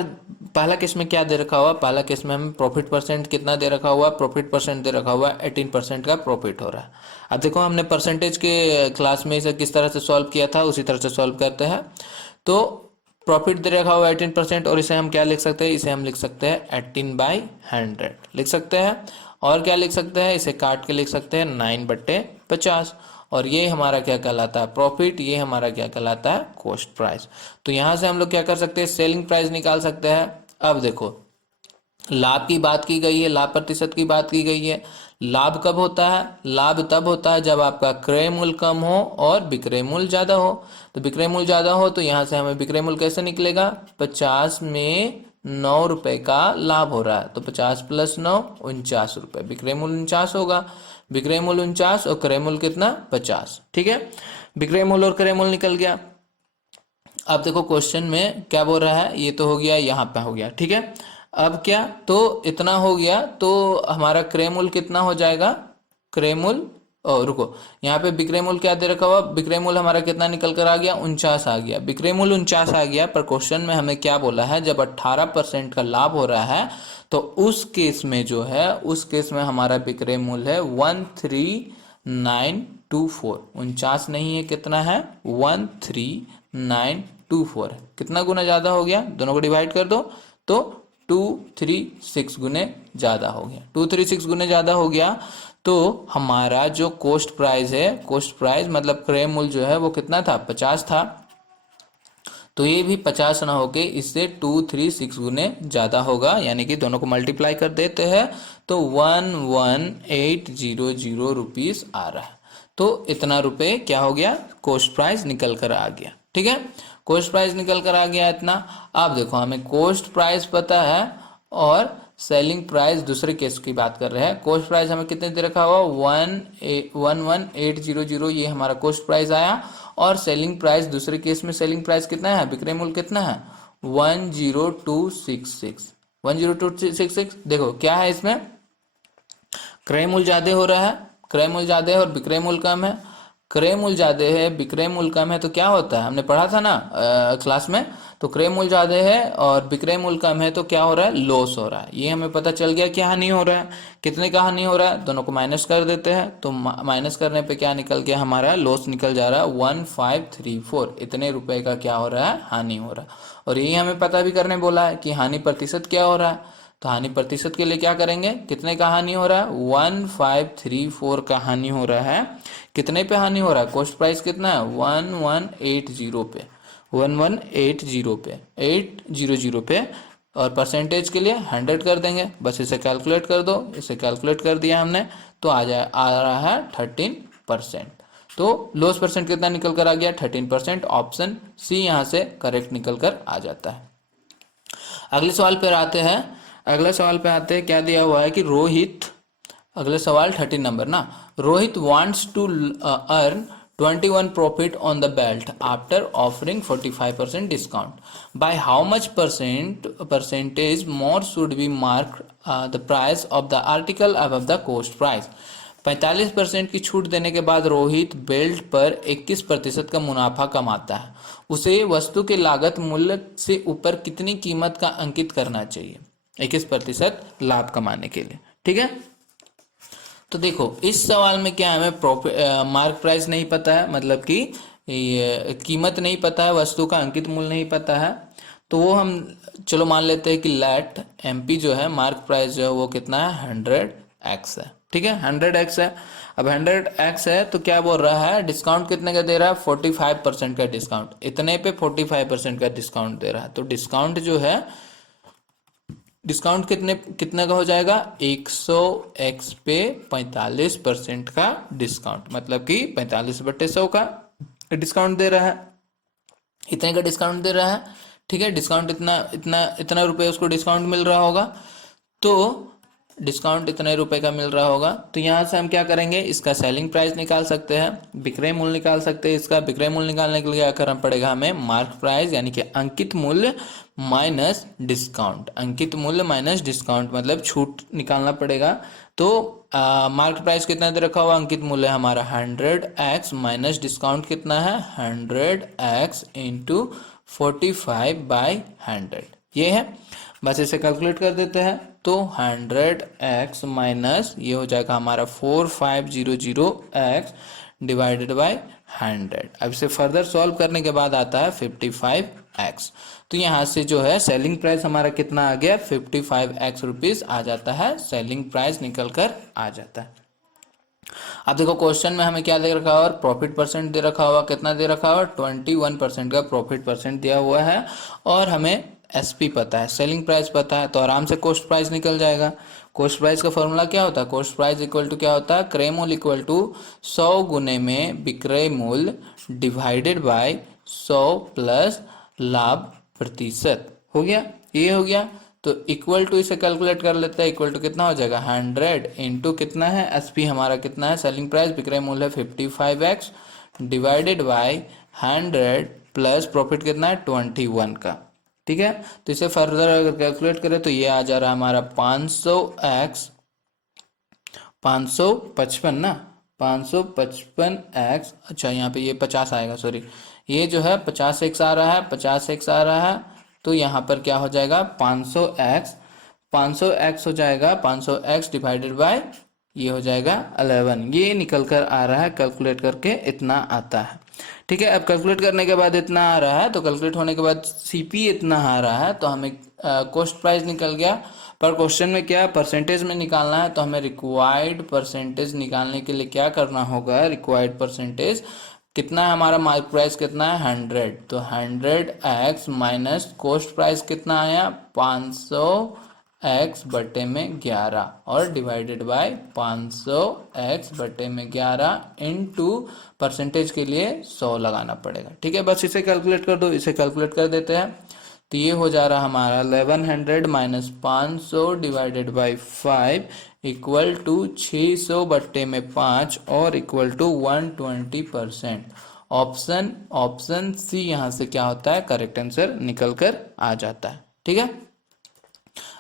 पहला केस में क्या दे रखा हुआ, पहला केस में हमें प्रॉफिट परसेंट कितना दे रखा हुआ, प्रॉफिट परसेंट दे रखा हुआ 18% का प्रॉफिट हो रहा है। अब देखो हमने परसेंटेज के क्लास में इसे किस तरह से सॉल्व किया था, उसी तरह से सॉल्व करते हैं। तो प्रॉफिट दे रखा हुआ 18%, और इसे हम क्या लिख सकते हैं, इसे हम लिख सकते हैं 18/100 लिख सकते हैं। और क्या लिख सकते हैं, इसे काट के लिख सकते हैं 9/50, और ये हमारा क्या कहलाता है, प्रॉफिट, ये हमारा क्या कहलाता है, कॉस्ट प्राइस। तो यहां से हम लोग क्या कर सकते हैं, सेलिंग प्राइस निकाल सकते हैं। अब देखो लाभ की बात की गई है, लाभ प्रतिशत की बात की गई है। लाभ कब होता है, लाभ तब होता है जब आपका क्रय मूल्य कम हो और विक्रय मूल्य ज्यादा हो। तो विक्रय मूल्य ज्यादा हो तो यहाँ से हमें विक्रय मूल्य कैसे निकलेगा, 50 में 9 रुपए का लाभ हो रहा है, तो 50 प्लस 9 49 रुपए, विक्रय मूल्य 49 होगा। विक्रय मूल्य 49 और क्रय मूल्य कितना 50। ठीक है, विक्रय मूल्य और क्रय मूल्य निकल गया। अब देखो क्वेश्चन में क्या बोल रहा है, ये तो हो गया, यहाँ पे हो गया। ठीक है, अब क्या, तो इतना हो गया, तो हमारा क्रय मूल्य कितना हो जाएगा, क्रय मूल्य, रुको, यहाँ पे विक्रय मूल्य क्या दे रखा हुआ, विक्रय मूल्य हमारा कितना निकल कर आ गया 49 आ गया, विक्रय मूल्य 49 आ गया। पर क्वेश्चन में हमें क्या बोला है, जब 18% का लाभ हो रहा है तो उस केस में जो है, उस केस में हमारा विक्रय मूल्य है 13924। 49 नहीं है, कितना है 13924, कितना गुना ज्यादा हो गया, दोनों को डिवाइड कर दो तो 236 गुने ज्यादा हो गया, 236 गुने ज्यादा हो गया। तो हमारा जो कॉस्ट प्राइस है, कॉस्ट प्राइस मतलब क्रय मूल्य जो है वो कितना था, 50 था। तो ये भी 50 ना होके इससे 236 गुने ज्यादा होगा, यानी कि दोनों को मल्टीप्लाई कर देते हैं तो 11800 रुपीज आ रहा है। तो इतना रुपए क्या हो गया, कॉस्ट प्राइस निकल कर आ गया। ठीक है, कॉस्ट प्राइस निकल कर आ गया इतना। अब देखो हमें कॉस्ट प्राइस पता है और सेलिंग प्राइस दूसरे केस की बात कर रहे हैं। कॉस्ट प्राइस हमें कितने दे रखा हुआ 11800, ये हमारा कॉस्ट प्राइस आया। और सेलिंग प्राइस दूसरे केस में सेलिंग प्राइस कितना है, विक्रय मूल्य कितना है 10266। 10266 देखो क्या है, इसमें क्रय मूल्य ज्यादा हो रहा है, क्रय मूल्य ज्यादा है और विक्रय मूल्य कम है। क्रय मूल्य ज्यादा है विक्रय मूल्य कम है तो क्या होता है, हमने पढ़ा था ना क्लास में। तो क्रय मूल्य ज्यादा है और विक्रय मूल्य कम है तो क्या हो रहा है, लॉस हो रहा है। ये हमें पता चल गया क्या हानि हो रहा है, कितने का हानि हो रहा है, दोनों को माइनस कर देते हैं। तो माइनस करने पे क्या निकल गया, हमारा लॉस निकल जा रहा है 1534, इतने रुपए का क्या हो रहा है, हानि हो रहा है। और यही हमें पता भी करने बोला है कि हानि प्रतिशत क्या हो रहा है। तो हानि प्रतिशत के लिए क्या करेंगे, कितने का हानि हो रहा है, 1534 का हानि हो रहा है। कितने पे हानि हो रहा है, कॉस्ट प्राइस कितना है, 1180 पे, 1180 पे, 800 पे। और परसेंटेज के लिए 100 कर देंगे, बस इसे कैलकुलेट कर दो। इसे कैलकुलेट कर दिया हमने तो आ रहा है 13%। तो लॉस परसेंट कितना निकल कर आ गया, 13%। ऑप्शन सी यहाँ से करेक्ट निकल कर आ जाता है। अगले सवाल पर आते हैं। अगले सवाल पे आते हैं, क्या दिया हुआ है कि रोहित, अगले सवाल 13 नंबर ना, Rohit wants to earn 21 profit on the belt after offering 45% discount. By how much percentage more should be mark the price of the article above the cost price. 45% की छूट देने के बाद रोहित बेल्ट पर 21% का मुनाफा कमाता है। उसे वस्तु के लागत मूल्य से ऊपर कितनी कीमत का अंकित करना चाहिए 21% लाभ कमाने के लिए। ठीक है, तो देखो इस सवाल में क्या हमें प्रॉफिट मार्क प्राइस नहीं पता है, मतलब कि ये कीमत नहीं पता है, वस्तु का अंकित मूल्य नहीं पता है। तो वो हम चलो मान लेते हैं कि लेट एमपी जो है मार्क प्राइस जो है वो कितना है, 100x है। ठीक है, 100x है। अब 100x है तो क्या बोल रहा है, डिस्काउंट कितने का दे रहा है, 45% का डिस्काउंट। इतने पे 45% का डिस्काउंट दे रहा है। तो डिस्काउंट जो है, डिस्काउंट कितने का हो जाएगा, 100x पे 45% का डिस्काउंट, मतलब कि 45/100 का डिस्काउंट दे रहा है। इतने का डिस्काउंट दे रहा है। ठीक है, डिस्काउंट इतना इतना इतना रुपए उसको डिस्काउंट मिल रहा होगा। तो डिस्काउंट इतने रुपए का मिल रहा होगा, तो यहाँ से हम क्या करेंगे, इसका सेलिंग प्राइस निकाल सकते हैं, विक्रय मूल्य निकाल सकते हैं। इसका विक्रय मूल्य निकालने के लिए क्या करना पड़ेगा हमें, मार्क प्राइस यानी कि अंकित मूल्य माइनस डिस्काउंट, अंकित मूल्य माइनस डिस्काउंट मतलब छूट निकालना पड़ेगा। तो मार्क प्राइस कितना दे रखा हुआ, अंकित मूल्य हमारा 100x माइनस डिस्काउंट कितना है, 100x इंटू 45/100, ये है। बस इसे कैलकुलेट कर देते हैं। तो 100x माइनस ये हो जाएगा हमारा 4500x डिवाइडेड बाय 100। अब इसे फर्दर सॉल्व करने के बाद आता है 55x। तो यहाँ से जो है सेलिंग प्राइस हमारा कितना आ गया, 55x रुपीज आ जाता है, सेलिंग प्राइस निकल कर आ जाता है। अब देखो क्वेश्चन में हमें क्या दे रखा हुआ, प्रॉफिट परसेंट दे रखा हुआ, कितना दे रखा हुआ, 21% का प्रॉफिट परसेंट दिया हुआ है। और हमें एसपी पता है, सेलिंग प्राइस पता है, तो आराम से कॉस्ट प्राइस निकल जाएगा। कॉस्ट प्राइस का फॉर्मूला क्या होता है, कॉस्ट प्राइस इक्वल टू क्या होता है, क्रय मूल्य इक्वल टू 100 गुने में विक्रय मूल्य डिवाइडेड बाय 100 प्लस लाभ प्रतिशत। हो गया, ये हो गया। तो इक्वल टू इसे कैलकुलेट कर लेते हैं, इक्वल टू कितना हो जाएगा, 100 इंटू कितना है, एसपी हमारा कितना है, सेलिंग प्राइस, विक्रय मूल्य 55x divided by 100 plus profit कितना है 21 का। ठीक है, तो इसे फर्दर अगर कैलकुलेट करें तो ये आ जा रहा है हमारा 500x 555 ना, 555x, अच्छा यहाँ पे ये 50 आएगा, सॉरी ये जो है 50x आ रहा है, 50x आ रहा है। तो यहाँ पर क्या हो जाएगा, 500x हो जाएगा, 500x डिवाइडेड बाय ये हो जाएगा 11, ये निकल कर आ रहा है, कैलकुलेट करके इतना आता है। ठीक है, अब कैलकुलेट करने के बाद इतना आ रहा है, तो कैलकुलेट होने के बाद सीपी इतना आ रहा है, तो हमें कॉस्ट प्राइस निकल गया। पर क्वेश्चन में क्या परसेंटेज में निकालना है, तो हमें रिक्वायर्ड परसेंटेज निकालने के लिए क्या करना होगा, रिक्वायर्ड परसेंटेज कितना है हमारा, मार्क प्राइस कितना है 100, तो 100x माइनस कॉस्ट प्राइस कितना आया 500x बटे में 11 और डिवाइडेड बाय 500x बटे में 11 इनटू परसेंटेज के लिए 100 लगाना पड़ेगा। ठीक है, बस इसे कैलकुलेट कर दो, इसे कैलकुलेट कर देते हैं। तो ये हो जा रहा हमारा 1100 minus 500 divided by 5 equal to 600 बट्टे में 5 और इक्वल टू 120%। ऑप्शन सी यहाँ से क्या होता है, करेक्ट आंसर निकल कर आ जाता है। ठीक है,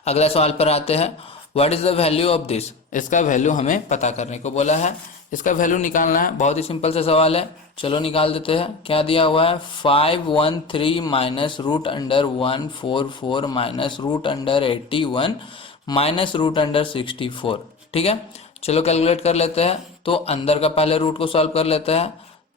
अगला सवाल पर आते हैं। What is the value of this, इसका वैल्यू हमें पता करने को बोला है। इसका वैल्यू निकालना है, बहुत ही सिंपल सा सवाल है, चलो निकाल देते हैं। क्या दिया हुआ है, 513 minus root under 144 minus root under 81 minus root under 64। ठीक है, चलो कैलकुलेट कर लेते हैं। तो अंदर का पहले रूट को सॉल्व कर लेते हैं।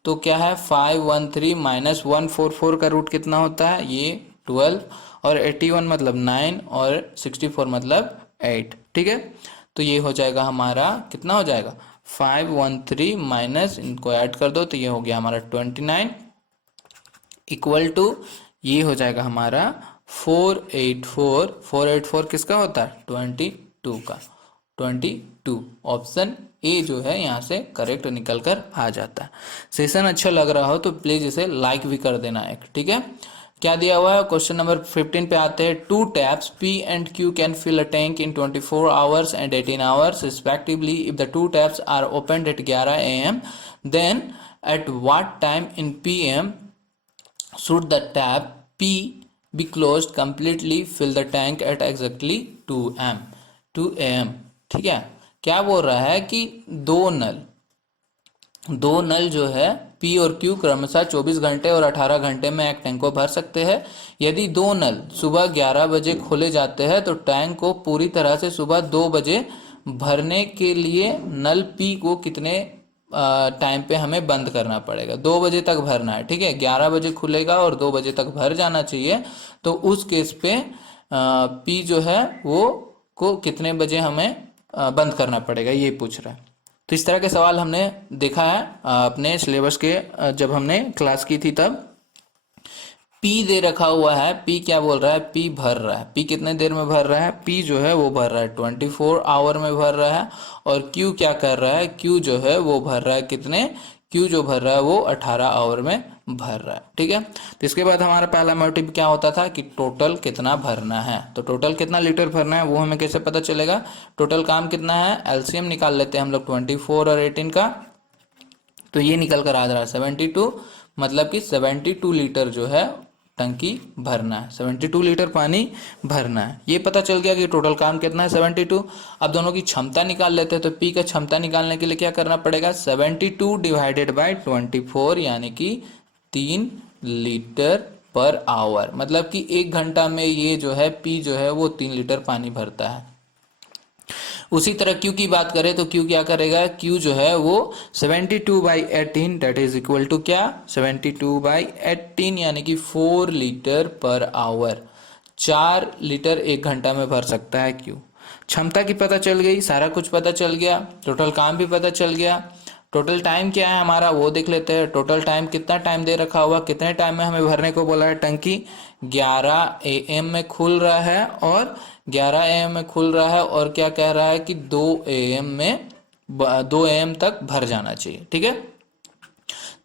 तो क्या है, 513 माइनस 144 का रूट कितना होता है, ये 12, और 81 मतलब 9, और 64 मतलब 8। ठीक है, तो ये हो जाएगा हमारा, कितना हो जाएगा, 513 माइनस, इनको ऐड कर दो तो ये हो गया हमारा 29, इक्वल टू ये हो जाएगा हमारा 484। 484 किसका होता है, 22 का। 22, ऑप्शन ए जो है यहाँ से करेक्ट निकल कर आ जाता है। सेशन अच्छा लग रहा हो तो प्लीज इसे लाइक भी कर देना एक। ठीक है, क्या दिया हुआ है, क्वेश्चन नंबर 15 पे आते हैं। 2 taps P and Q can fill a tank in 24 hours and 18 hours respectively. If the 2 taps are opened at 11 a.m., then at what time in p.m. should the tap P be closed completely, fill the tank at exactly 2 a.m. ठीक है, क्या बोल रहा है कि दो नल जो है P और Q क्रमशः 24 घंटे और 18 घंटे में एक टैंक को भर सकते हैं। यदि दो नल सुबह 11 बजे खोले जाते हैं तो टैंक को पूरी तरह से सुबह 2 बजे भरने के लिए नल P को कितने टाइम पे हमें बंद करना पड़ेगा, 2 बजे तक भरना है। ठीक है, 11 बजे खुलेगा और 2 बजे तक भर जाना चाहिए। तो उस केस पे P जो है वो को कितने बजे हमें बंद करना पड़ेगा, ये पूछ रहा है। तो इस तरह के सवाल हमने देखा है अपने सिलेबस के, जब हमने क्लास की थी तब। P दे रखा हुआ है, P क्या बोल रहा है, P भर रहा है। P कितने देर में भर रहा है, P जो है वो भर रहा है 24 आवर में भर रहा है। और Q क्या कर रहा है, Q जो है वो भर रहा है कितने, Q जो भर रहा है वो 18 आवर में भर रहा है। ठीक है, तो इसके बाद हमारा पहला मोटिव क्या होता था कि टोटल कितना भरना है। तो टोटल कितना लीटर भरना है वो हमें कैसे पता चलेगा, टोटल काम कितना है, एलसीएम निकाल लेते हैं हम लोग 24 और 18 का। तो ये निकल कर आ रहा है 72, मतलब कि 72 लीटर जो है टंकी भरना है, 72 लीटर पानी भरना है। ये पता चल गया कि टोटल काम कितना है 72। अब दोनों की क्षमता निकाल लेते हैं। तो पी का क्षमता निकालने के लिए क्या करना पड़ेगा, 72 डिवाइडेड बाय 24 यानी कि 3 लीटर पर आवर, मतलब कि 1 घंटा में ये जो है पी जो है वो 3 लीटर पानी भरता है। उसी तरह क्यू की बात करें तो क्यू क्या करेगा, क्यू जो है वो 72/18 दैट इज इक्वल टू क्या, 72/18 यानी कि 4 लीटर पर आवर, 4 लीटर 1 घंटा में भर सकता है क्यू। क्षमता की पता चल गई, सारा कुछ पता चल गया, टोटल काम भी पता चल गया। टोटल टाइम क्या है हमारा वो देख लेते हैं। टोटल टाइम कितना टाइम दे रखा हुआ, कितने टाइम में हमें भरने को बोला है, टंकी 11 AM में खुल रहा है, और 11 AM में खुल रहा है, और क्या कह रहा है कि 2 AM में 2 AM तक भर जाना चाहिए। ठीक है,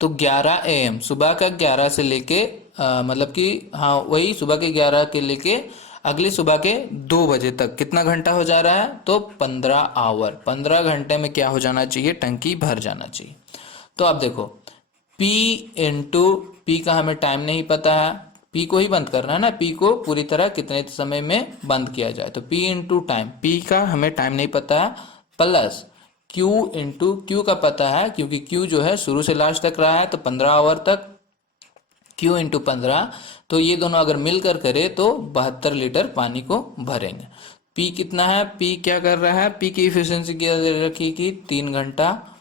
तो 11 AM सुबह का 11 से लेके मतलब कि हाँ वही सुबह के 11 के लेके अगली सुबह के 2 बजे तक कितना घंटा हो जा रहा है, तो 15 आवर, 15 घंटे में क्या हो जाना चाहिए, टंकी भर जाना चाहिए। तो अब देखो P इंटू पी का हमें टाइम नहीं पता है, P को ही बंद करना है ना, P को पूरी तरह कितने समय में बंद किया जाए। तो P इंटू टाइम, P का हमें टाइम नहीं पता है, प्लस Q इंटू Q का पता है, क्योंकि Q जो है शुरू से लास्ट तक रहा है तो 15 आवर तक, Q इंटू 15, तो ये दोनों अगर मिलकर करे तो 72 लीटर पानी को भरेंगे। P कितना है, P क्या कर रहा है, P की इफिशियंसी क्या दे रखी कि 3 घंटा,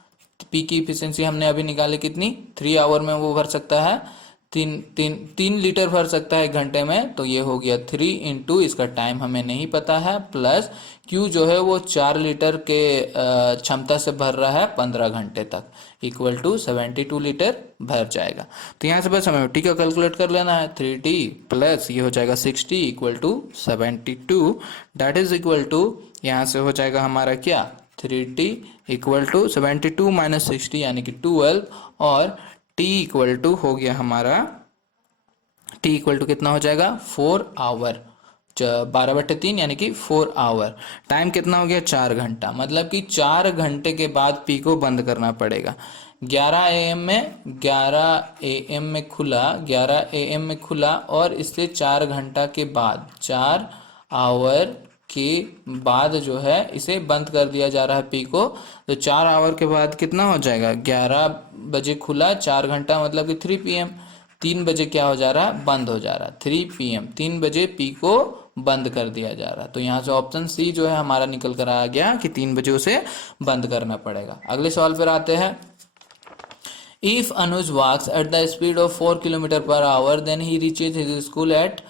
P की इफिशियंसी हमने अभी निकाली कितनी, 3 आवर में वो भर सकता है, 3 लीटर भर सकता है 1 घंटे में। तो ये हो गया 3 इंटू इसका टाइम हमें नहीं पता है, प्लस Q जो है वो 4 लीटर के क्षमता से भर रहा है 15 घंटे तक, इक्वल टू 72 लीटर भर जाएगा। तो यहाँ से बस हमें टी का कैलकुलेट कर लेना है, 3T प्लस ये हो जाएगा 60 equal to 72, that is equal to यहाँ से हो जाएगा हमारा क्या, 3T इक्वल टू 72 माइनस 60 यानी कि 12, और T इक्वल टू हो गया हमारा, T इक्वल टू कितना हो जाएगा 4 आवर, 12/3 यानी कि 4 आवर। टाइम कितना हो गया 4 घंटा, मतलब कि 4 घंटे के बाद P को बंद करना पड़ेगा। 11 AM में 11 AM में खुला, 11 AM में खुला, और इससे 4 घंटा के बाद 4 आवर के बाद जो है इसे बंद कर दिया जा रहा है पी को, तो 4 आवर के बाद कितना हो जाएगा, 11 बजे खुला, 4 घंटा मतलब कि 3 PM। 3 बजे क्या हो जा रहा है, बंद हो जा रहा है, 3 PM, 3 बजे पी को बंद कर दिया जा रहा है। तो यहाँ से ऑप्शन सी जो है हमारा निकल कर आ गया कि 3 बजे उसे बंद करना पड़ेगा। अगले सवाल पर आते हैं। If Anuj walks at the speed of 4 kilometers per hour, then he reaches his school at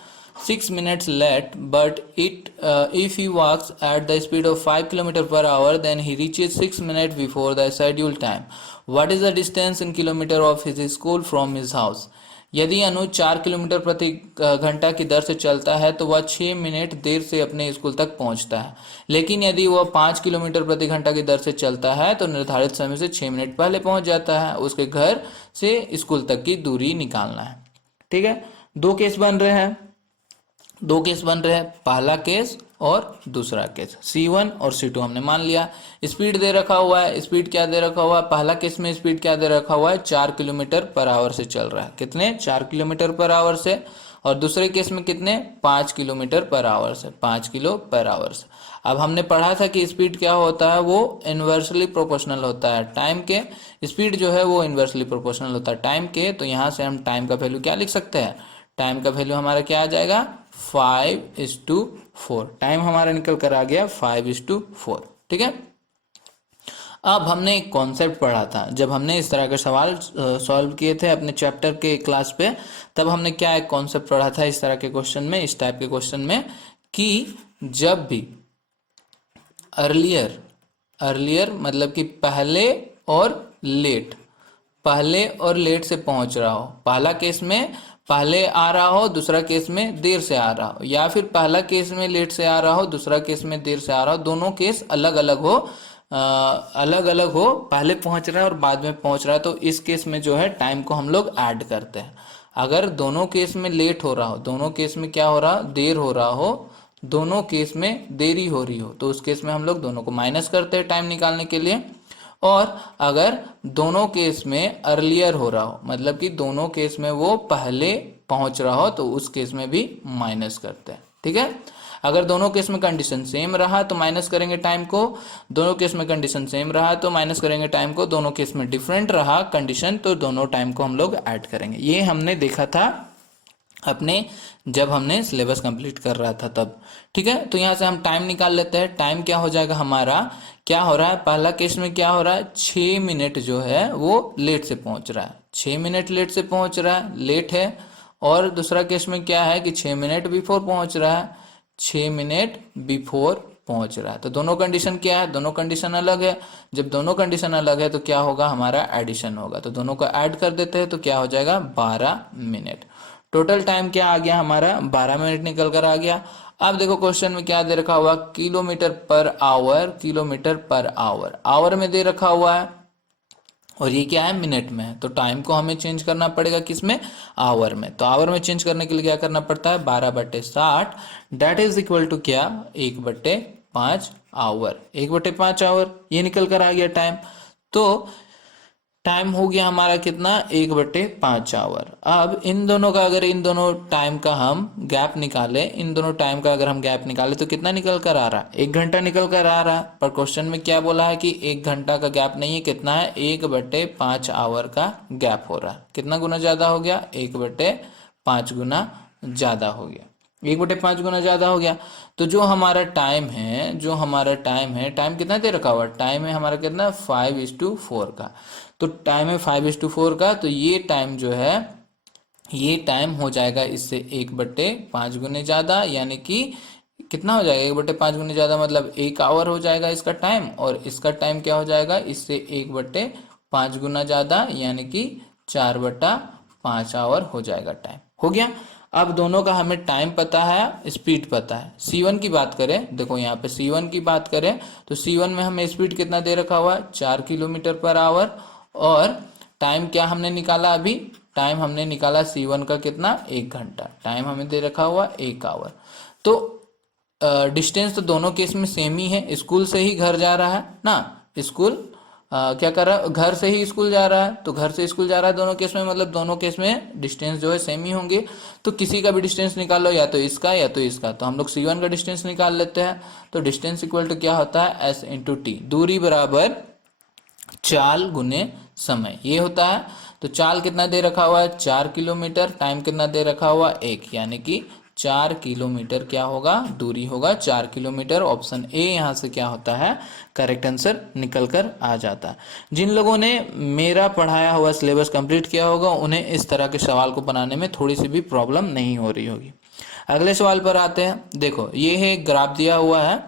6 minutes late. But if he walks at the speed of 5 kilometers per hour, then he reaches 6 minutes before the scheduled time. What is the distance in kilometer of his school from his house? यदि अनुज 4 kilometre प्रति घंटा की दर से चलता है तो वह 6 minute देर से अपने स्कूल तक पहुंचता है। लेकिन यदि वह 5 किलोमीटर प्रति घंटा की दर से चलता है तो निर्धारित समय से 6 मिनट पहले पहुंच जाता है। उसके घर से स्कूल तक की दूरी निकालना है। ठीक है, दो केस बन रहे हैं, पहला केस और दूसरा केस। C1 और C2 हमने मान लिया। स्पीड दे रखा हुआ है, स्पीड क्या दे रखा हुआ है, पहला केस में स्पीड क्या दे रखा हुआ है, 4 किलोमीटर पर आवर से चल रहा है। कितने, 4 किलोमीटर पर आवर से। और दूसरे केस में कितने, 5 किलोमीटर पर आवर से, 5 किलो पर आवर से। अब हमने पढ़ा था कि स्पीड क्या होता है, वो इन्वर्सली प्रोपोर्शनल होता है टाइम के। स्पीड जो है वो इन्वर्सली प्रोपोर्शनल होता है टाइम के। तो यहाँ से हम टाइम का वैल्यू क्या लिख सकते हैं, टाइम का वैल्यू हमारा क्या आ जाएगा, 5:4। टाइम हमारा निकल कर आ गया 5:4। ठीक है। अब हमने एक कॉन्सेप्ट पढ़ा था, जब हमने इस तरह के सवाल सॉल्व किए थे अपने चैप्टर के क्लास पे, तब हमने क्या एक कॉन्सेप्ट पढ़ा था इस तरह के क्वेश्चन में, इस टाइप के क्वेश्चन में, कि जब भी अर्लियर मतलब कि पहले और लेट से पहुंच रहा हो, पहला केस में पहले आ रहा हो, दूसरा केस में देर से आ रहा हो, या फिर पहला केस में लेट से आ रहा हो, दूसरा केस में देर से आ रहा हो, दोनों केस अलग अलग हो, पहले पहुंच रहा है और बाद में पहुंच रहा है, तो इस केस में जो है टाइम को हम लोग ऐड करते हैं। अगर दोनों केस में लेट हो रहा हो, दोनों केस में क्या हो रहा, देर हो रहा हो, दोनों केस में देरी हो रही हो, तो उस केस में हम लोग दोनों को माइनस करते हैं टाइम निकालने के लिए। और अगर दोनों केस में अर्लियर हो रहा हो, मतलब कि दोनों केस में वो पहले पहुंच रहा हो, तो उस केस में भी माइनस करते हैं। ठीक है। अगर दोनों केस में कंडीशन सेम रहा तो माइनस करेंगे टाइम को, दोनों केस में कंडीशन सेम रहा तो माइनस करेंगे टाइम को, दोनों केस में डिफरेंट रहा कंडीशन तो दोनों टाइम को हम लोग ऐड करेंगे। ये हमने देखा था अपने जब हमने सिलेबस कंप्लीट कर रहा था तब। ठीक है। तो यहाँ से हम टाइम निकाल लेते हैं। टाइम क्या हो जाएगा हमारा, क्या हो रहा है, पहला केस में क्या हो रहा है, 6 मिनट जो है वो लेट से पहुंच रहा है, 6 मिनट लेट से पहुंच रहा है, लेट है। और दूसरा केस में क्या है कि 6 मिनट बिफोर पहुंच रहा है, 6 मिनट बिफोर पहुंच रहा है। तो दोनों कंडीशन क्या है, दोनों कंडीशन अलग है। जब दोनों कंडीशन अलग है तो क्या होगा, हमारा एडिशन होगा। तो दोनों को ऐड कर देते हैं तो क्या हो जाएगा, 12 मिनट। टोटल टाइम क्या आ गया हमारा, 12 मिनट निकल कर आ गया। अब देखो क्वेश्चन में क्या दे रखा हुआ, किलोमीटर पर आवर, आवर में दे रखा हुआ है और ये क्या है, मिनट में है। तो टाइम को हमें चेंज करना पड़ेगा किसमें, आवर में। तो आवर में चेंज करने के लिए क्या करना पड़ता है, 12/60 डेट इज इक्वल टू क्या, 1/5 आवर, 1/5 आवर। ये निकल कर आ गया टाइम। तो टाइम हो गया हमारा कितना, 1/5 आवर। अब इन दोनों का अगर इन दोनों टाइम का हम गैप निकाले, इन दोनों टाइम का अगर हम गैप निकाले तो कितना निकल कर आ रहा है, 1 घंटा निकल कर आ रहा है। पर क्वेश्चन में क्या बोला है कि 1 घंटा का गैप नहीं है, कितना है, 1/5 आवर का गैप हो रहा है। कितना गुना ज्यादा हो गया, 1/5 गुना ज्यादा हो गया, 1/5 गुना ज्यादा हो गया। तो जो हमारा टाइम है, टाइम कितना दे रखा हुआ, टाइम है हमारा कितना, 5:4 का। तो टाइम है 5:4 का, तो ये टाइम जो है, ये टाइम हो जाएगा इससे 1/5 गुने ज्यादा, यानी कि कितना हो जाएगा, 1/5 गुने ज्यादा मतलब 1 आवर हो जाएगा इसका टाइम। और इसका टाइम क्या हो जाएगा, इससे 1/5 गुना ज्यादा, यानी कि 4/5 आवर हो जाएगा टाइम। हो गया। अब दोनों का हमें टाइम पता है, स्पीड पता है। C1 की बात करें, देखो यहाँ पे C1 की बात करें तो C1 में हमें स्पीड कितना दे रखा हुआ है, 4 किलोमीटर पर आवर। और टाइम क्या हमने निकाला, अभी टाइम हमने निकाला C1 का कितना, 1 घंटा। टाइम हमें दे रखा हुआ 1 आवर। तो डिस्टेंस तो दोनों केस में सेम ही है, स्कूल से ही घर जा रहा है ना, स्कूल क्या कर रहा है, घर से ही स्कूल जा रहा है, तो घर से स्कूल जा रहा है दोनों केस में, मतलब दोनों केस में डिस्टेंस जो है सेम ही होंगे। तो किसी का भी डिस्टेंस निकाल लो, या तो इसका या तो इसका, तो हम लोग C1 का डिस्टेंस निकाल लेते हैं। तो डिस्टेंस इक्वल टू क्या होता है, S इंटू टी, दूरी बराबर चाल गुने समय, ये होता है। तो चाल कितना दे रखा हुआ है, 4 किलोमीटर, टाइम कितना दे रखा हुआ, 1, यानी कि 4 किलोमीटर क्या होगा, दूरी होगा 4 किलोमीटर। ऑप्शन ए यहाँ से क्या होता है, करेक्ट आंसर निकल कर आ जाता है। जिन लोगों ने मेरा पढ़ाया हुआ सिलेबस कंप्लीट किया होगा, उन्हें इस तरह के सवाल को बनाने में थोड़ी सी भी प्रॉब्लम नहीं हो रही होगी। अगले सवाल पर आते हैं। देखो ये है, ग्राफ दिया हुआ है,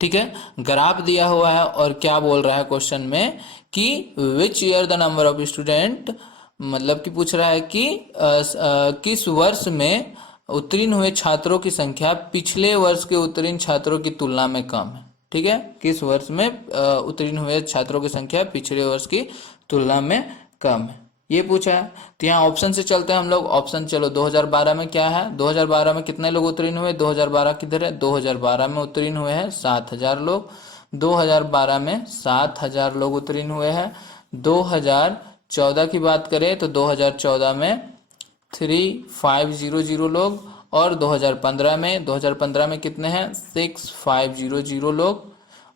ठीक है, ग्राफ दिया हुआ है, और क्या बोल रहा है क्वेश्चन में कि which year the number of student, मतलब कि पूछ रहा है कि किस वर्ष में उत्तीर्ण हुए छात्रों की संख्या पिछले वर्ष के उत्तीर्ण छात्रों की तुलना में कम है। ठीक है, किस वर्ष में उत्तीर्ण हुए छात्रों की संख्या पिछले वर्ष की तुलना में कम है, ये पूछा है। तो यहाँ ऑप्शन से चलते हैं हम लोग। ऑप्शन चलो, 2012 में क्या है, 2012 में कितने लोग उत्तीर्ण हुए, 2012 किधर है, 2012 में उत्तीर्ण हुए हैं 7,000 लोग। 2012 में 7,000 लोग उत्तीर्ण हुए हैं। 2014 की बात करें तो 2014 में 3500 लोग, और 2015 में कितने हैं, 6500 लोग।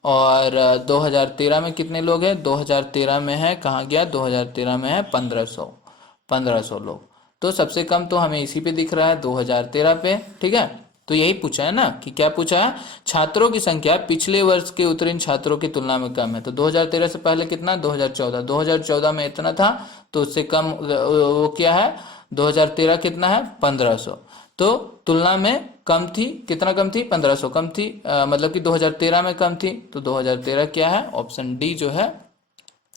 और 2013 में कितने लोग हैं, 2013 में है, कहाँ गया, 2013 में है 1500 लोग। तो सबसे कम तो हमें इसी पे दिख रहा है, 2013 पे। ठीक है, तो यही पूछा है ना, कि क्या पूछा है, छात्रों की संख्या पिछले वर्ष के उत्तीर्ण छात्रों की तुलना में कम है। तो 2013 से पहले कितना, 2014 में इतना था, तो उससे कम वो क्या है, 2013 कितना है, 1500। तो तुलना में कम थी, कितना कम थी, 1500 कम थी, मतलब कि 2013 में कम थी। तो 2013 क्या है, ऑप्शन डी जो है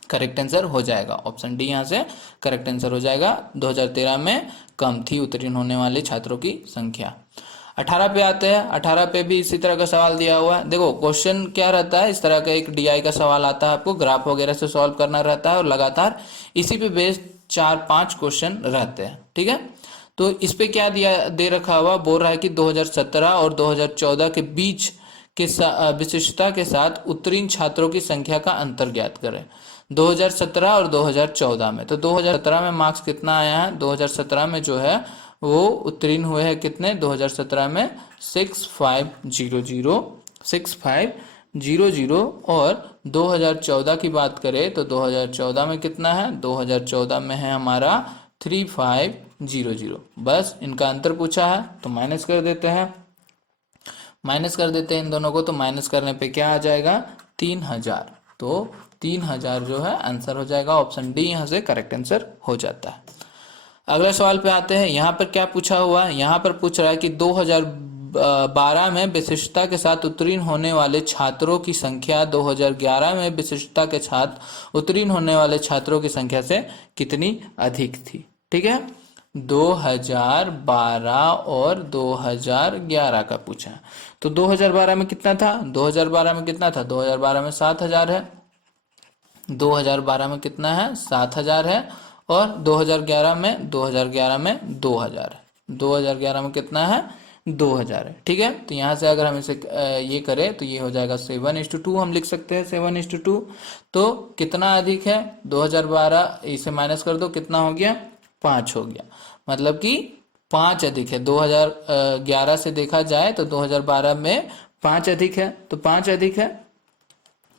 करेक्ट आंसर हो जाएगा। ऑप्शन डी यहाँ से करेक्ट आंसर हो जाएगा। 2013 में कम थी उत्तीर्ण होने वाले छात्रों की संख्या। 18 पे आते हैं। 18 पे भी इसी तरह का सवाल दिया हुआ है। देखो क्वेश्चन क्या रहता है, इस तरह का एक डीआई का सवाल आता है, आपको ग्राफ वगैरह से सॉल्व करना रहता है, और लगातार इसी पे बेस्ड 4-5 क्वेश्चन रहते हैं। ठीक है, तो इस पे क्या दिया दे रखा हुआ, बोल रहा है कि 2017 और 2014 के बीच के विशिष्टता के साथ उत्तीर्ण छात्रों की संख्या का अंतर ज्ञात करें। 2017 और 2014 में, तो 2017 में मार्क्स कितना आया है, 2017 में जो है वो उत्तीर्ण हुए हैं कितने, 2017 में 6500। और 2014 की बात करें तो 2014 में कितना है, 2014 में है हमारा 3500। बस इनका अंतर पूछा है, तो माइनस कर देते हैं, इन दोनों को। तो माइनस करने पे क्या आ जाएगा, 3000। तो 3000 जो है आंसर हो जाएगा। ऑप्शन डी यहाँ से करेक्ट आंसर हो जाता है। अगले सवाल पे आते हैं। यहाँ पर क्या पूछा हुआ है, यहाँ पर पूछ रहा है कि 2012 में विशिष्टता के साथ उत्तीर्ण होने वाले छात्रों की संख्या 2011 में विशिष्टता के साथ उत्तीर्ण होने वाले छात्रों की संख्या से कितनी अधिक थी। ठीक है, 2012 और 2011 का पूछा है। तो 2012 में कितना था, 2012 में कितना था, 2012 में 7000 है, 2012 में कितना है, 7000 है। और 2011 में 2011 में 2000 है, 2011 में कितना है, 2000 है। ठीक है, तो यहाँ से अगर हम इसे ये करें तो ये हो जाएगा 7:2 हम लिख सकते हैं, 7:2। तो कितना अधिक है, 2012, इसे माइनस कर दो, कितना हो गया, 5 हो गया, मतलब कि 5 अधिक है। 2011 से देखा जाए तो 2012 में 5 अधिक है, तो 5 अधिक है,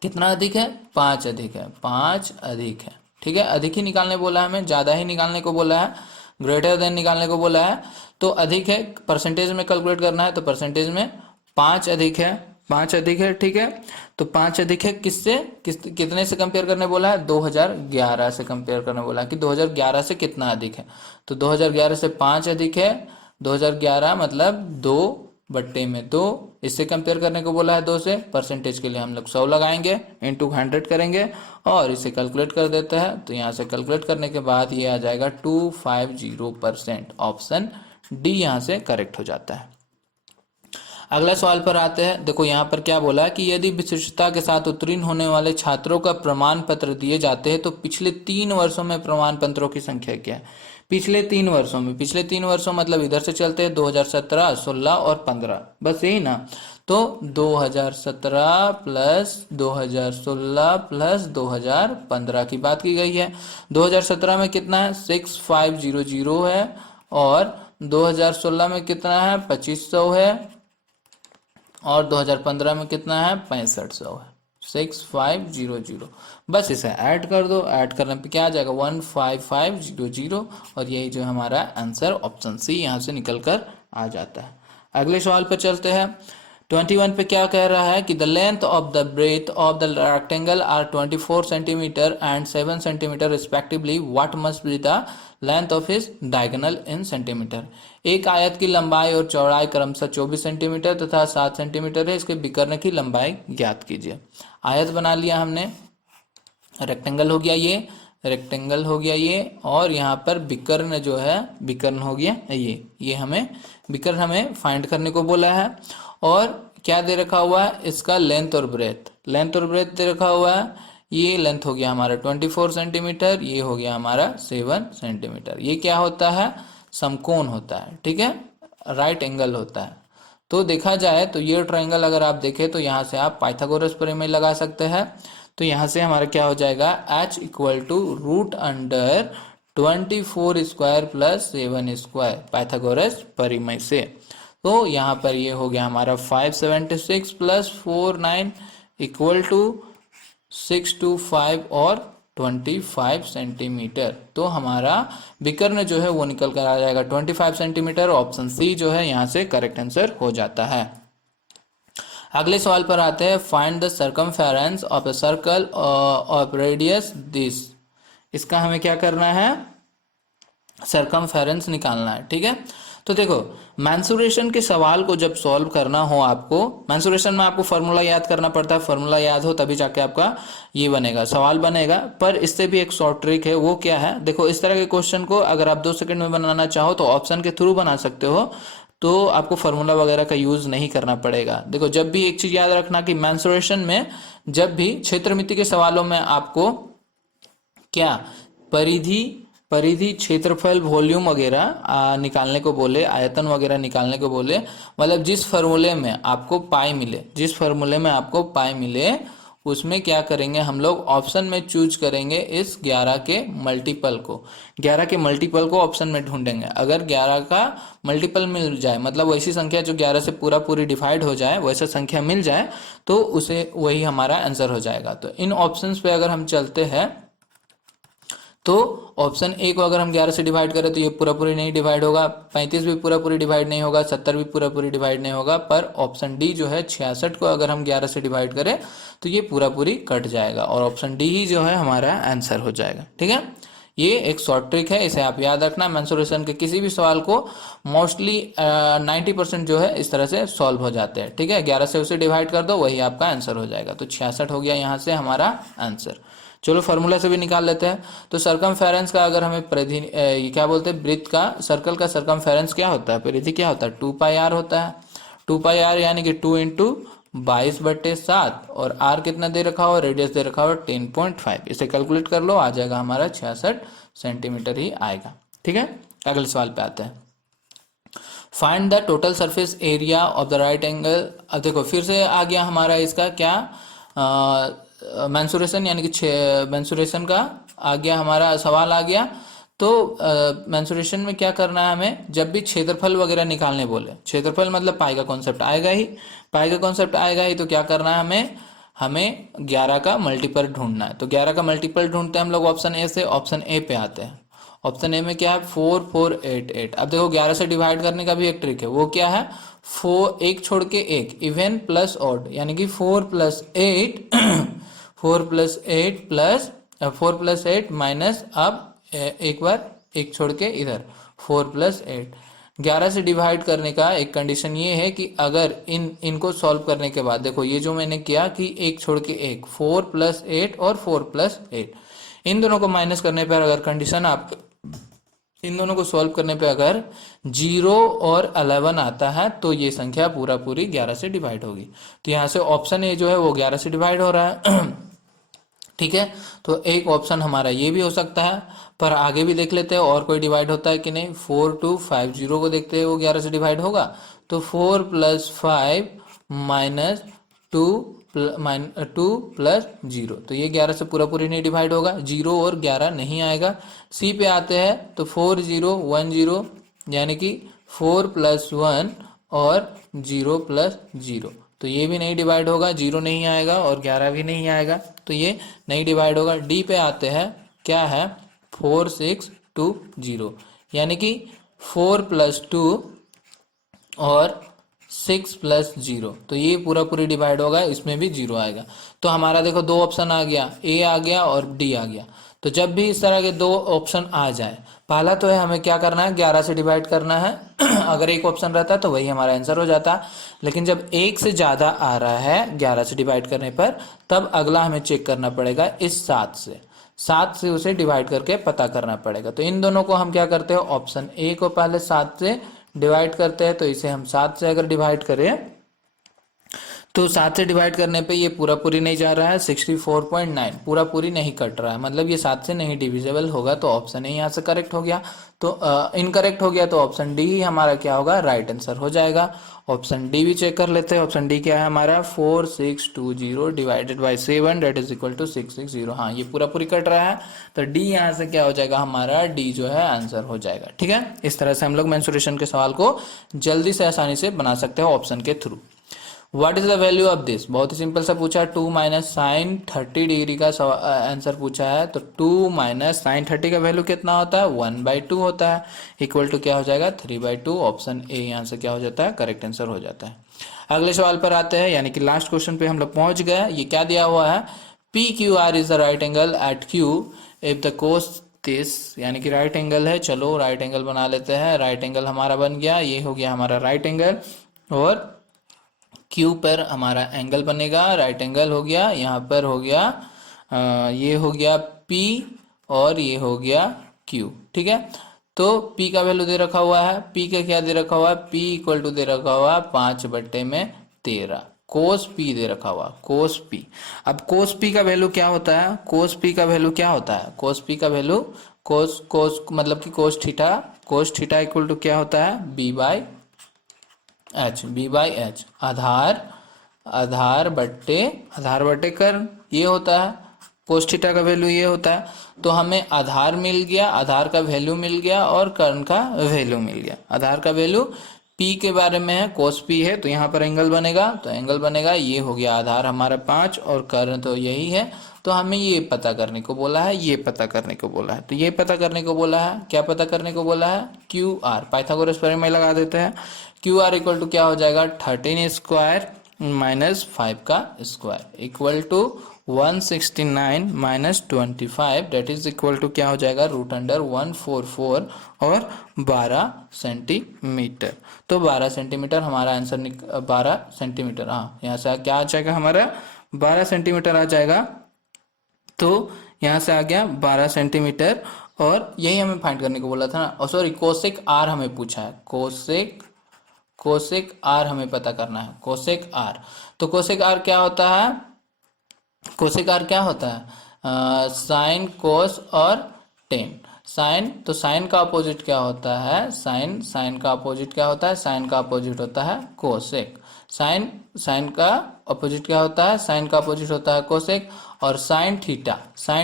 कितना अधिक है, 5 अधिक है, 5 अधिक है। ठीक है, अधिक ही निकालने बोला है हमें, ज़्यादा ही निकालने को बोला है, ग्रेटर देन निकालने को बोला है। तो अधिक है, परसेंटेज में कैलकुलेट करना है, तो परसेंटेज में 5 अधिक है, 5 अधिक है। ठीक है, तो 5 अधिक है, कितने से कंपेयर करने बोला है, 2011 से कंपेयर करने बोला है कि 2011 से कितना अधिक है। तो 2011 से 5 अधिक है, 2011 मतलब 2/2, इससे कंपेयर करने को बोला है 2 से। परसेंटेज के लिए हम लोग 100 लगाएंगे, इंटू 100 करेंगे और इसे कैलकुलेट कर देते हैं। तो यहाँ से कैलकुलेट करने के बाद ये आ जाएगा 250%। ऑप्शन डी यहाँ से करेक्ट हो जाता है। अगला सवाल पर आते हैं। देखो यहाँ पर क्या बोला कि यदि विशिष्टता के साथ उत्तीर्ण होने वाले छात्रों का प्रमाण पत्र दिए जाते हैं तो पिछले 3 वर्षों में प्रमाण पत्रों की संख्या क्या है। पिछले 3 वर्षों में, पिछले 3 वर्षों मतलब इधर से चलते हैं 2017, 16 और 15, बस यही ना। तो 2017 प्लस 2016 प्लस 2015 की बात की गई है। 2017 में कितना है, 6500 है, और 2016 में कितना है, 2500 है, और 2015 में कितना है, 6500 है, 6500। बस इसे ऐड कर दो, ऐड करने पे क्या आ जाएगा, 15500, और यही जो हमारा आंसर ऑप्शन सी यहाँ से निकल कर आ जाता है। अगले सवाल पर चलते हैं। 21 पे क्या कह रहा है कि the length of the breadth of the rectangle are 24 centimetre and 7 centimetre respectively, what must be the length of his diagonal in centimetre. एक आयत की लंबाई और चौड़ाई क्रमशः 24 सेंटीमीटर तथा 7 सेंटीमीटर है, इसके विकर्ण की लंबाई ज्ञात कीजिए। आयत बना लिया हमने, रेक्टेंगल हो गया ये, रेक्टेंगल हो गया ये, और यहाँ पर विकर्ण जो है, विकर्ण हो गया ये हमें विकर्ण हमें फाइंड करने को बोला है। और क्या दे रखा हुआ है, इसका लेंथ और ब्रेथ, लेंथ और ब्रेथ दे रखा हुआ है। ये लेंथ हो गया हमारा 24 सेंटीमीटर, ये हो गया हमारा 7 सेंटीमीटर। ये क्या होता है, समकोण होता है, ठीक है, राइट एंगल होता है। तो देखा जाए तो ये ट्रायंगल अगर आप देखें तो यहाँ से आप पाइथागोरस प्रमेय लगा सकते हैं। तो यहाँ से हमारा क्या हो जाएगा, h equal to root under 24 square plus 7 square, Pythagoras परिमेय से। तो यहाँ पर ये हो गया हमारा 576 प्लस 49 इक्वल टू 625 और 25 सेंटीमीटर। तो हमारा विकर्ण जो है वो निकल कर आ जाएगा 25 सेंटीमीटर। ऑप्शन सी जो है यहाँ से करेक्ट आंसर हो जाता है। अगले सवाल पर आते हैं। Find the circumference of a circle of radius this. इसका हमें क्या करना है, सर्कमफेरेंस निकालना है, ठीक है। तो देखो, मैंसुरेशन के सवाल को जब सॉल्व करना हो आपको, मैंसुरेशन में आपको फार्मूला याद करना पड़ता है, फार्मूला याद हो तभी जाके आपका ये बनेगा, सवाल बनेगा। पर इससे भी एक शॉर्ट ट्रिक है, वो क्या है, देखो इस तरह के क्वेश्चन को अगर आप 2 सेकंड में बनाना चाहो तो ऑप्शन के थ्रू बना सकते हो, तो आपको फार्मूला वगैरह का यूज नहीं करना पड़ेगा। देखो, जब भी एक चीज याद रखना कि मैंसुरेशन में जब भी क्षेत्रमिति के सवालों में आपको क्या परिधि क्षेत्रफल वॉल्यूम वगैरह निकालने को बोले, आयतन वगैरह निकालने को बोले, मतलब जिस फार्मूले में आपको पाई मिले, जिस फार्मूले में आपको पाई मिले उसमें क्या करेंगे हम लोग, ऑप्शन में चूज करेंगे इस 11 के मल्टीपल को, 11 के मल्टीपल को ऑप्शन में ढूंढेंगे। अगर 11 का मल्टीपल मिल जाए, मतलब वैसी संख्या जो 11 से पूरा पूरी डिवाइड हो जाए, वैसा संख्या मिल जाए तो उसे वही हमारा आंसर हो जाएगा। तो इन ऑप्शंस पे अगर हम चलते हैं तो ऑप्शन ए को अगर हम 11 से डिवाइड करें तो ये पूरा पूरी नहीं डिवाइड होगा, 35 भी पूरा पूरी डिवाइड नहीं होगा, 70 भी पूरा पूरी डिवाइड नहीं होगा। पर ऑप्शन डी जो है 66 को अगर हम 11 से डिवाइड करें तो ये पूरा पूरी कट जाएगा, और ऑप्शन डी ही जो है हमारा आंसर हो जाएगा, ठीक है। ये एक शॉर्ट ट्रिक है, इसे आप याद रखना। मेंसुरेशन के किसी भी सवाल को मोस्टली 90% जो है इस तरह से सॉल्व हो जाते हैं, ठीक है। 11 से उसे डिवाइड कर दो, वही आपका आंसर हो जाएगा। तो 66 हो गया यहाँ से हमारा आंसर। चलो फार्मूला से भी निकाल लेते हैं। तो सर्कमफेरेंस का अगर हमें परिधि ये क्या बोलते हैं, वृत्त का, सर्कल का सर्कमफेरेंस क्या होता है, परिधि क्या होता है, 2πr होता है। 2πr यानी कि 2 इंटू 22/7, और r कितना दे रखा हो, रेडियस दे रखा हो 10.5। इसे कैलकुलेट कर लो, आ जाएगा हमारा 66 सेंटीमीटर ही आएगा, ठीक है। अगले सवाल पे आते हैं। Find the total surface area of the right angle. अब देखो फिर से आ गया हमारा इसका क्या, मैंसुरेशन, यानी कि मैंसुरेशन का आ गया हमारा सवाल आ गया। तो मैंसुरेशन में क्या करना है हमें, जब भी क्षेत्रफल वगैरह निकालने बोले, क्षेत्रफल मतलब पाई का कॉन्सेप्ट आएगा ही, पाई का कॉन्सेप्ट आएगा ही, तो क्या करना है हमें 11 का मल्टीपल ढूंढना है। तो 11 का मल्टीपल ढूंढते हैं हम लोग ऑप्शन ए से। ऑप्शन ए पे आते हैं। ऑप्शन ए में क्या है, 4488। अब देखो 11 से डिवाइड करने का भी एक ट्रिक है, वो क्या है, 4 एक छोड़ के एक, इवन प्लस ऑड, यानी कि 4 + 8 4 + 8 माइनस, अब एक बार एक छोड़ के इधर 4 + 8। 11 से डिवाइड करने का एक कंडीशन ये है कि अगर इनको सॉल्व करने के बाद, देखो ये जो मैंने किया कि एक छोड़ के एक, 4 + 8 और 4 + 8, इन दोनों को माइनस करने पर अगर कंडीशन आप इन दोनों को सॉल्व करने पे अगर 0 और 11 आता है तो ये संख्या पूरा पूरी 11 से डिवाइड होगी। तो यहाँ से ऑप्शन ए जो है वो 11 से डिवाइड हो रहा है, ठीक है। तो एक ऑप्शन हमारा ये भी हो सकता है। पर आगे भी देख लेते हैं और कोई डिवाइड होता है कि नहीं। 4250 को देखते हैं, वो 11 से डिवाइड होगा। तो 4 + 5 माइनस 2 प्लस 0, तो ये 11 से पूरा पूरी नहीं डिवाइड होगा, 0 और 11 नहीं आएगा। सी पे आते हैं तो 4010, यानी कि 4 + 1 और 0 + 0, तो ये भी नहीं डिवाइड होगा, 0 नहीं आएगा और 11 भी नहीं आएगा, तो ये नहीं डिवाइड होगा। डी पे आते हैं, क्या है 4620, यानी कि 4 + 2 और 6 + 0, तो ये पूरा पूरी डिवाइड होगा, इसमें भी 0 आएगा। तो हमारा देखो दो ऑप्शन आ गया, ए आ गया और डी आ गया। तो जब भी इस तरह के दो ऑप्शन आ जाए, पहला तो है हमें क्या करना है, 11 से डिवाइड करना है। अगर एक ऑप्शन रहता है तो वही हमारा आंसर हो जाता। लेकिन जब एक से ज़्यादा आ रहा है 11 से डिवाइड करने पर, तब अगला हमें चेक करना पड़ेगा इस 7 से उसे डिवाइड करके पता करना पड़ेगा। तो इन दोनों को हम क्या करते हैं, ऑप्शन ए को पहले 7 से डिवाइड करते हैं। तो इसे हम 7 से अगर डिवाइड करें तो 7 से डिवाइड करने पे ये पूरा पूरी नहीं जा रहा है, 64.9 पूरा पूरी नहीं कट रहा है, मतलब ये 7 से नहीं डिविजिबल होगा, तो ऑप्शन ए यहाँ से करेक्ट हो गया। तो इनकरेक्ट हो गया, तो ऑप्शन डी ही हमारा क्या होगा, राइट आंसर हो जाएगा। ऑप्शन डी भी चेक कर लेते हैं। ऑप्शन डी क्या है हमारा, 4620 divided by 7 that is equal to 660। हाँ, ये पूरा पूरी कट रहा है, तो डी यहाँ से क्या हो जाएगा हमारा, डी जो है आंसर हो जाएगा। ठीक है, इस तरह से हम लोग मेंसुरेशन के सवाल को जल्दी से आसानी से बना सकते हैं ऑप्शन के through. What is the value of this, बहुत ही सिंपल सा पूछा है, 2 - sin 30 डिग्री का आंसर पूछा है। तो 2 - sin 30 का वैल्यू कितना होता है, 1/2 होता है, इक्वल टू क्या हो जाएगा, 3/2। ऑप्शन ए यहाँ से क्या हो जाता है, करेक्ट आंसर हो जाता है। अगले सवाल पर आते हैं, यानी कि लास्ट क्वेश्चन पे हम लोग पहुंच गए। ये क्या दिया हुआ है, PQR is the right angle at Q if the cos this, यानी कि राइट एंगल है। चलो राइट एंगल बना लेते हैं। राइट एंगल हमारा बन गया, ये हो गया हमारा राइट एंगल, और क्यू पर हमारा एंगल बनेगा, राइट एंगल हो गया, यहाँ पर हो गया ये हो गया P और ये हो गया Q। ठीक है, तो P का वैल्यू दे रखा हुआ है, P का क्या दे रखा हुआ है, P इक्वल टू दे रखा हुआ है 5/13, कोस P दे रखा हुआ, कोस P। अब कोस P का वैल्यू क्या होता है, कोस P का वैल्यू क्या होता है, कोस P का वैल्यू कोस मतलब कि कोस थीटा इक्वल टू क्या होता है, B/H, आधार बट्टे कर्ण, ये होता है। कोस थीटा का वैल्यू ये होता है। तो हमें आधार मिल गया, आधार का वैल्यू मिल गया, और कर्ण का वैल्यू मिल गया। आधार का वैल्यू P के बारे में है, कोस P है, तो यहाँ पर एंगल बनेगा, तो एंगल बनेगा, ये हो गया आधार हमारा 5 और कर्ण तो यही है। तो हमें ये पता करने को बोला है, ये पता करने को बोला है, तो ये पता करने को बोला है, क्या पता करने को बोला है, QR, पाइथागोरस प्रमेय लगा देते हैं। QR इक्वल टू क्या हो जाएगा, 13 स्क्वायर माइनस 5 का square equal to 169 minus 25 that is equal to क्या हो जाएगा, √144 और 12 सेंटीमीटर। तो 12 सेंटीमीटर हमारा आंसर 12 सेंटीमीटर, हाँ यहाँ से क्या आ जाएगा हमारा, 12 सेंटीमीटर आ जाएगा। तो यहाँ से आ गया 12 सेंटीमीटर, और यही हमें फाइंड करने को बोला था ना, और सॉरी कोसेक आर हमें पूछा है, कोसेक आर हमें पता करना है, कोसेक आर। तो कोसेक आर क्या होता है, कोसेक आर क्या होता है, साइन कोस और टेन। साइन, तो साइन का अपोजिट क्या होता है, साइन का अपोजिट क्या होता है, साइन का अपोजिट होता है कोसेक। साइन का अपोजिट क्या होता है, साइन का अपोजिट होता है कोसेक। और साइन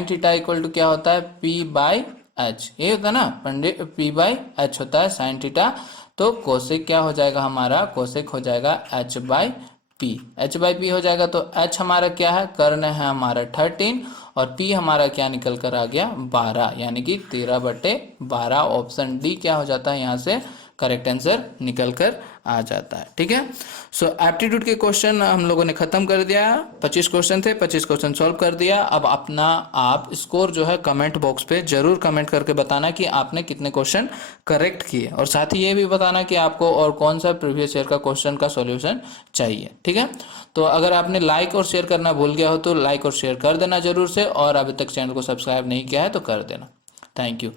थीटा इक्वल टू क्या होता है, P/H, ये होता है ना पंडित, P/H होता है साइन थीटा। तो कोसेक क्या हो जाएगा हमारा, कोसेक हो जाएगा H/P हो जाएगा। तो H हमारा क्या है, कर्ण है हमारा 13, और P हमारा क्या निकल कर आ गया 12, यानी कि 13/12। ऑप्शन डी क्या हो जाता है यहाँ से, करेक्ट आंसर निकल कर आ जाता है। ठीक है, सो एप्टीट्यूड के क्वेश्चन हम लोगों ने खत्म कर दिया। 25 क्वेश्चन थे, 25 क्वेश्चन सॉल्व कर दिया। अब अपना आप स्कोर जो है कमेंट बॉक्स पे जरूर कमेंट करके बताना कि आपने कितने क्वेश्चन करेक्ट किए, और साथ ही ये भी बताना कि आपको और कौन सा प्रीवियस ईयर का क्वेश्चन का सॉल्यूशन चाहिए। ठीक है, तो अगर आपने लाइक और शेयर करना भूल गया हो तो लाइक और शेयर कर देना जरूर से, और अभी तक चैनल को सब्सक्राइब नहीं किया है तो कर देना। Thank you.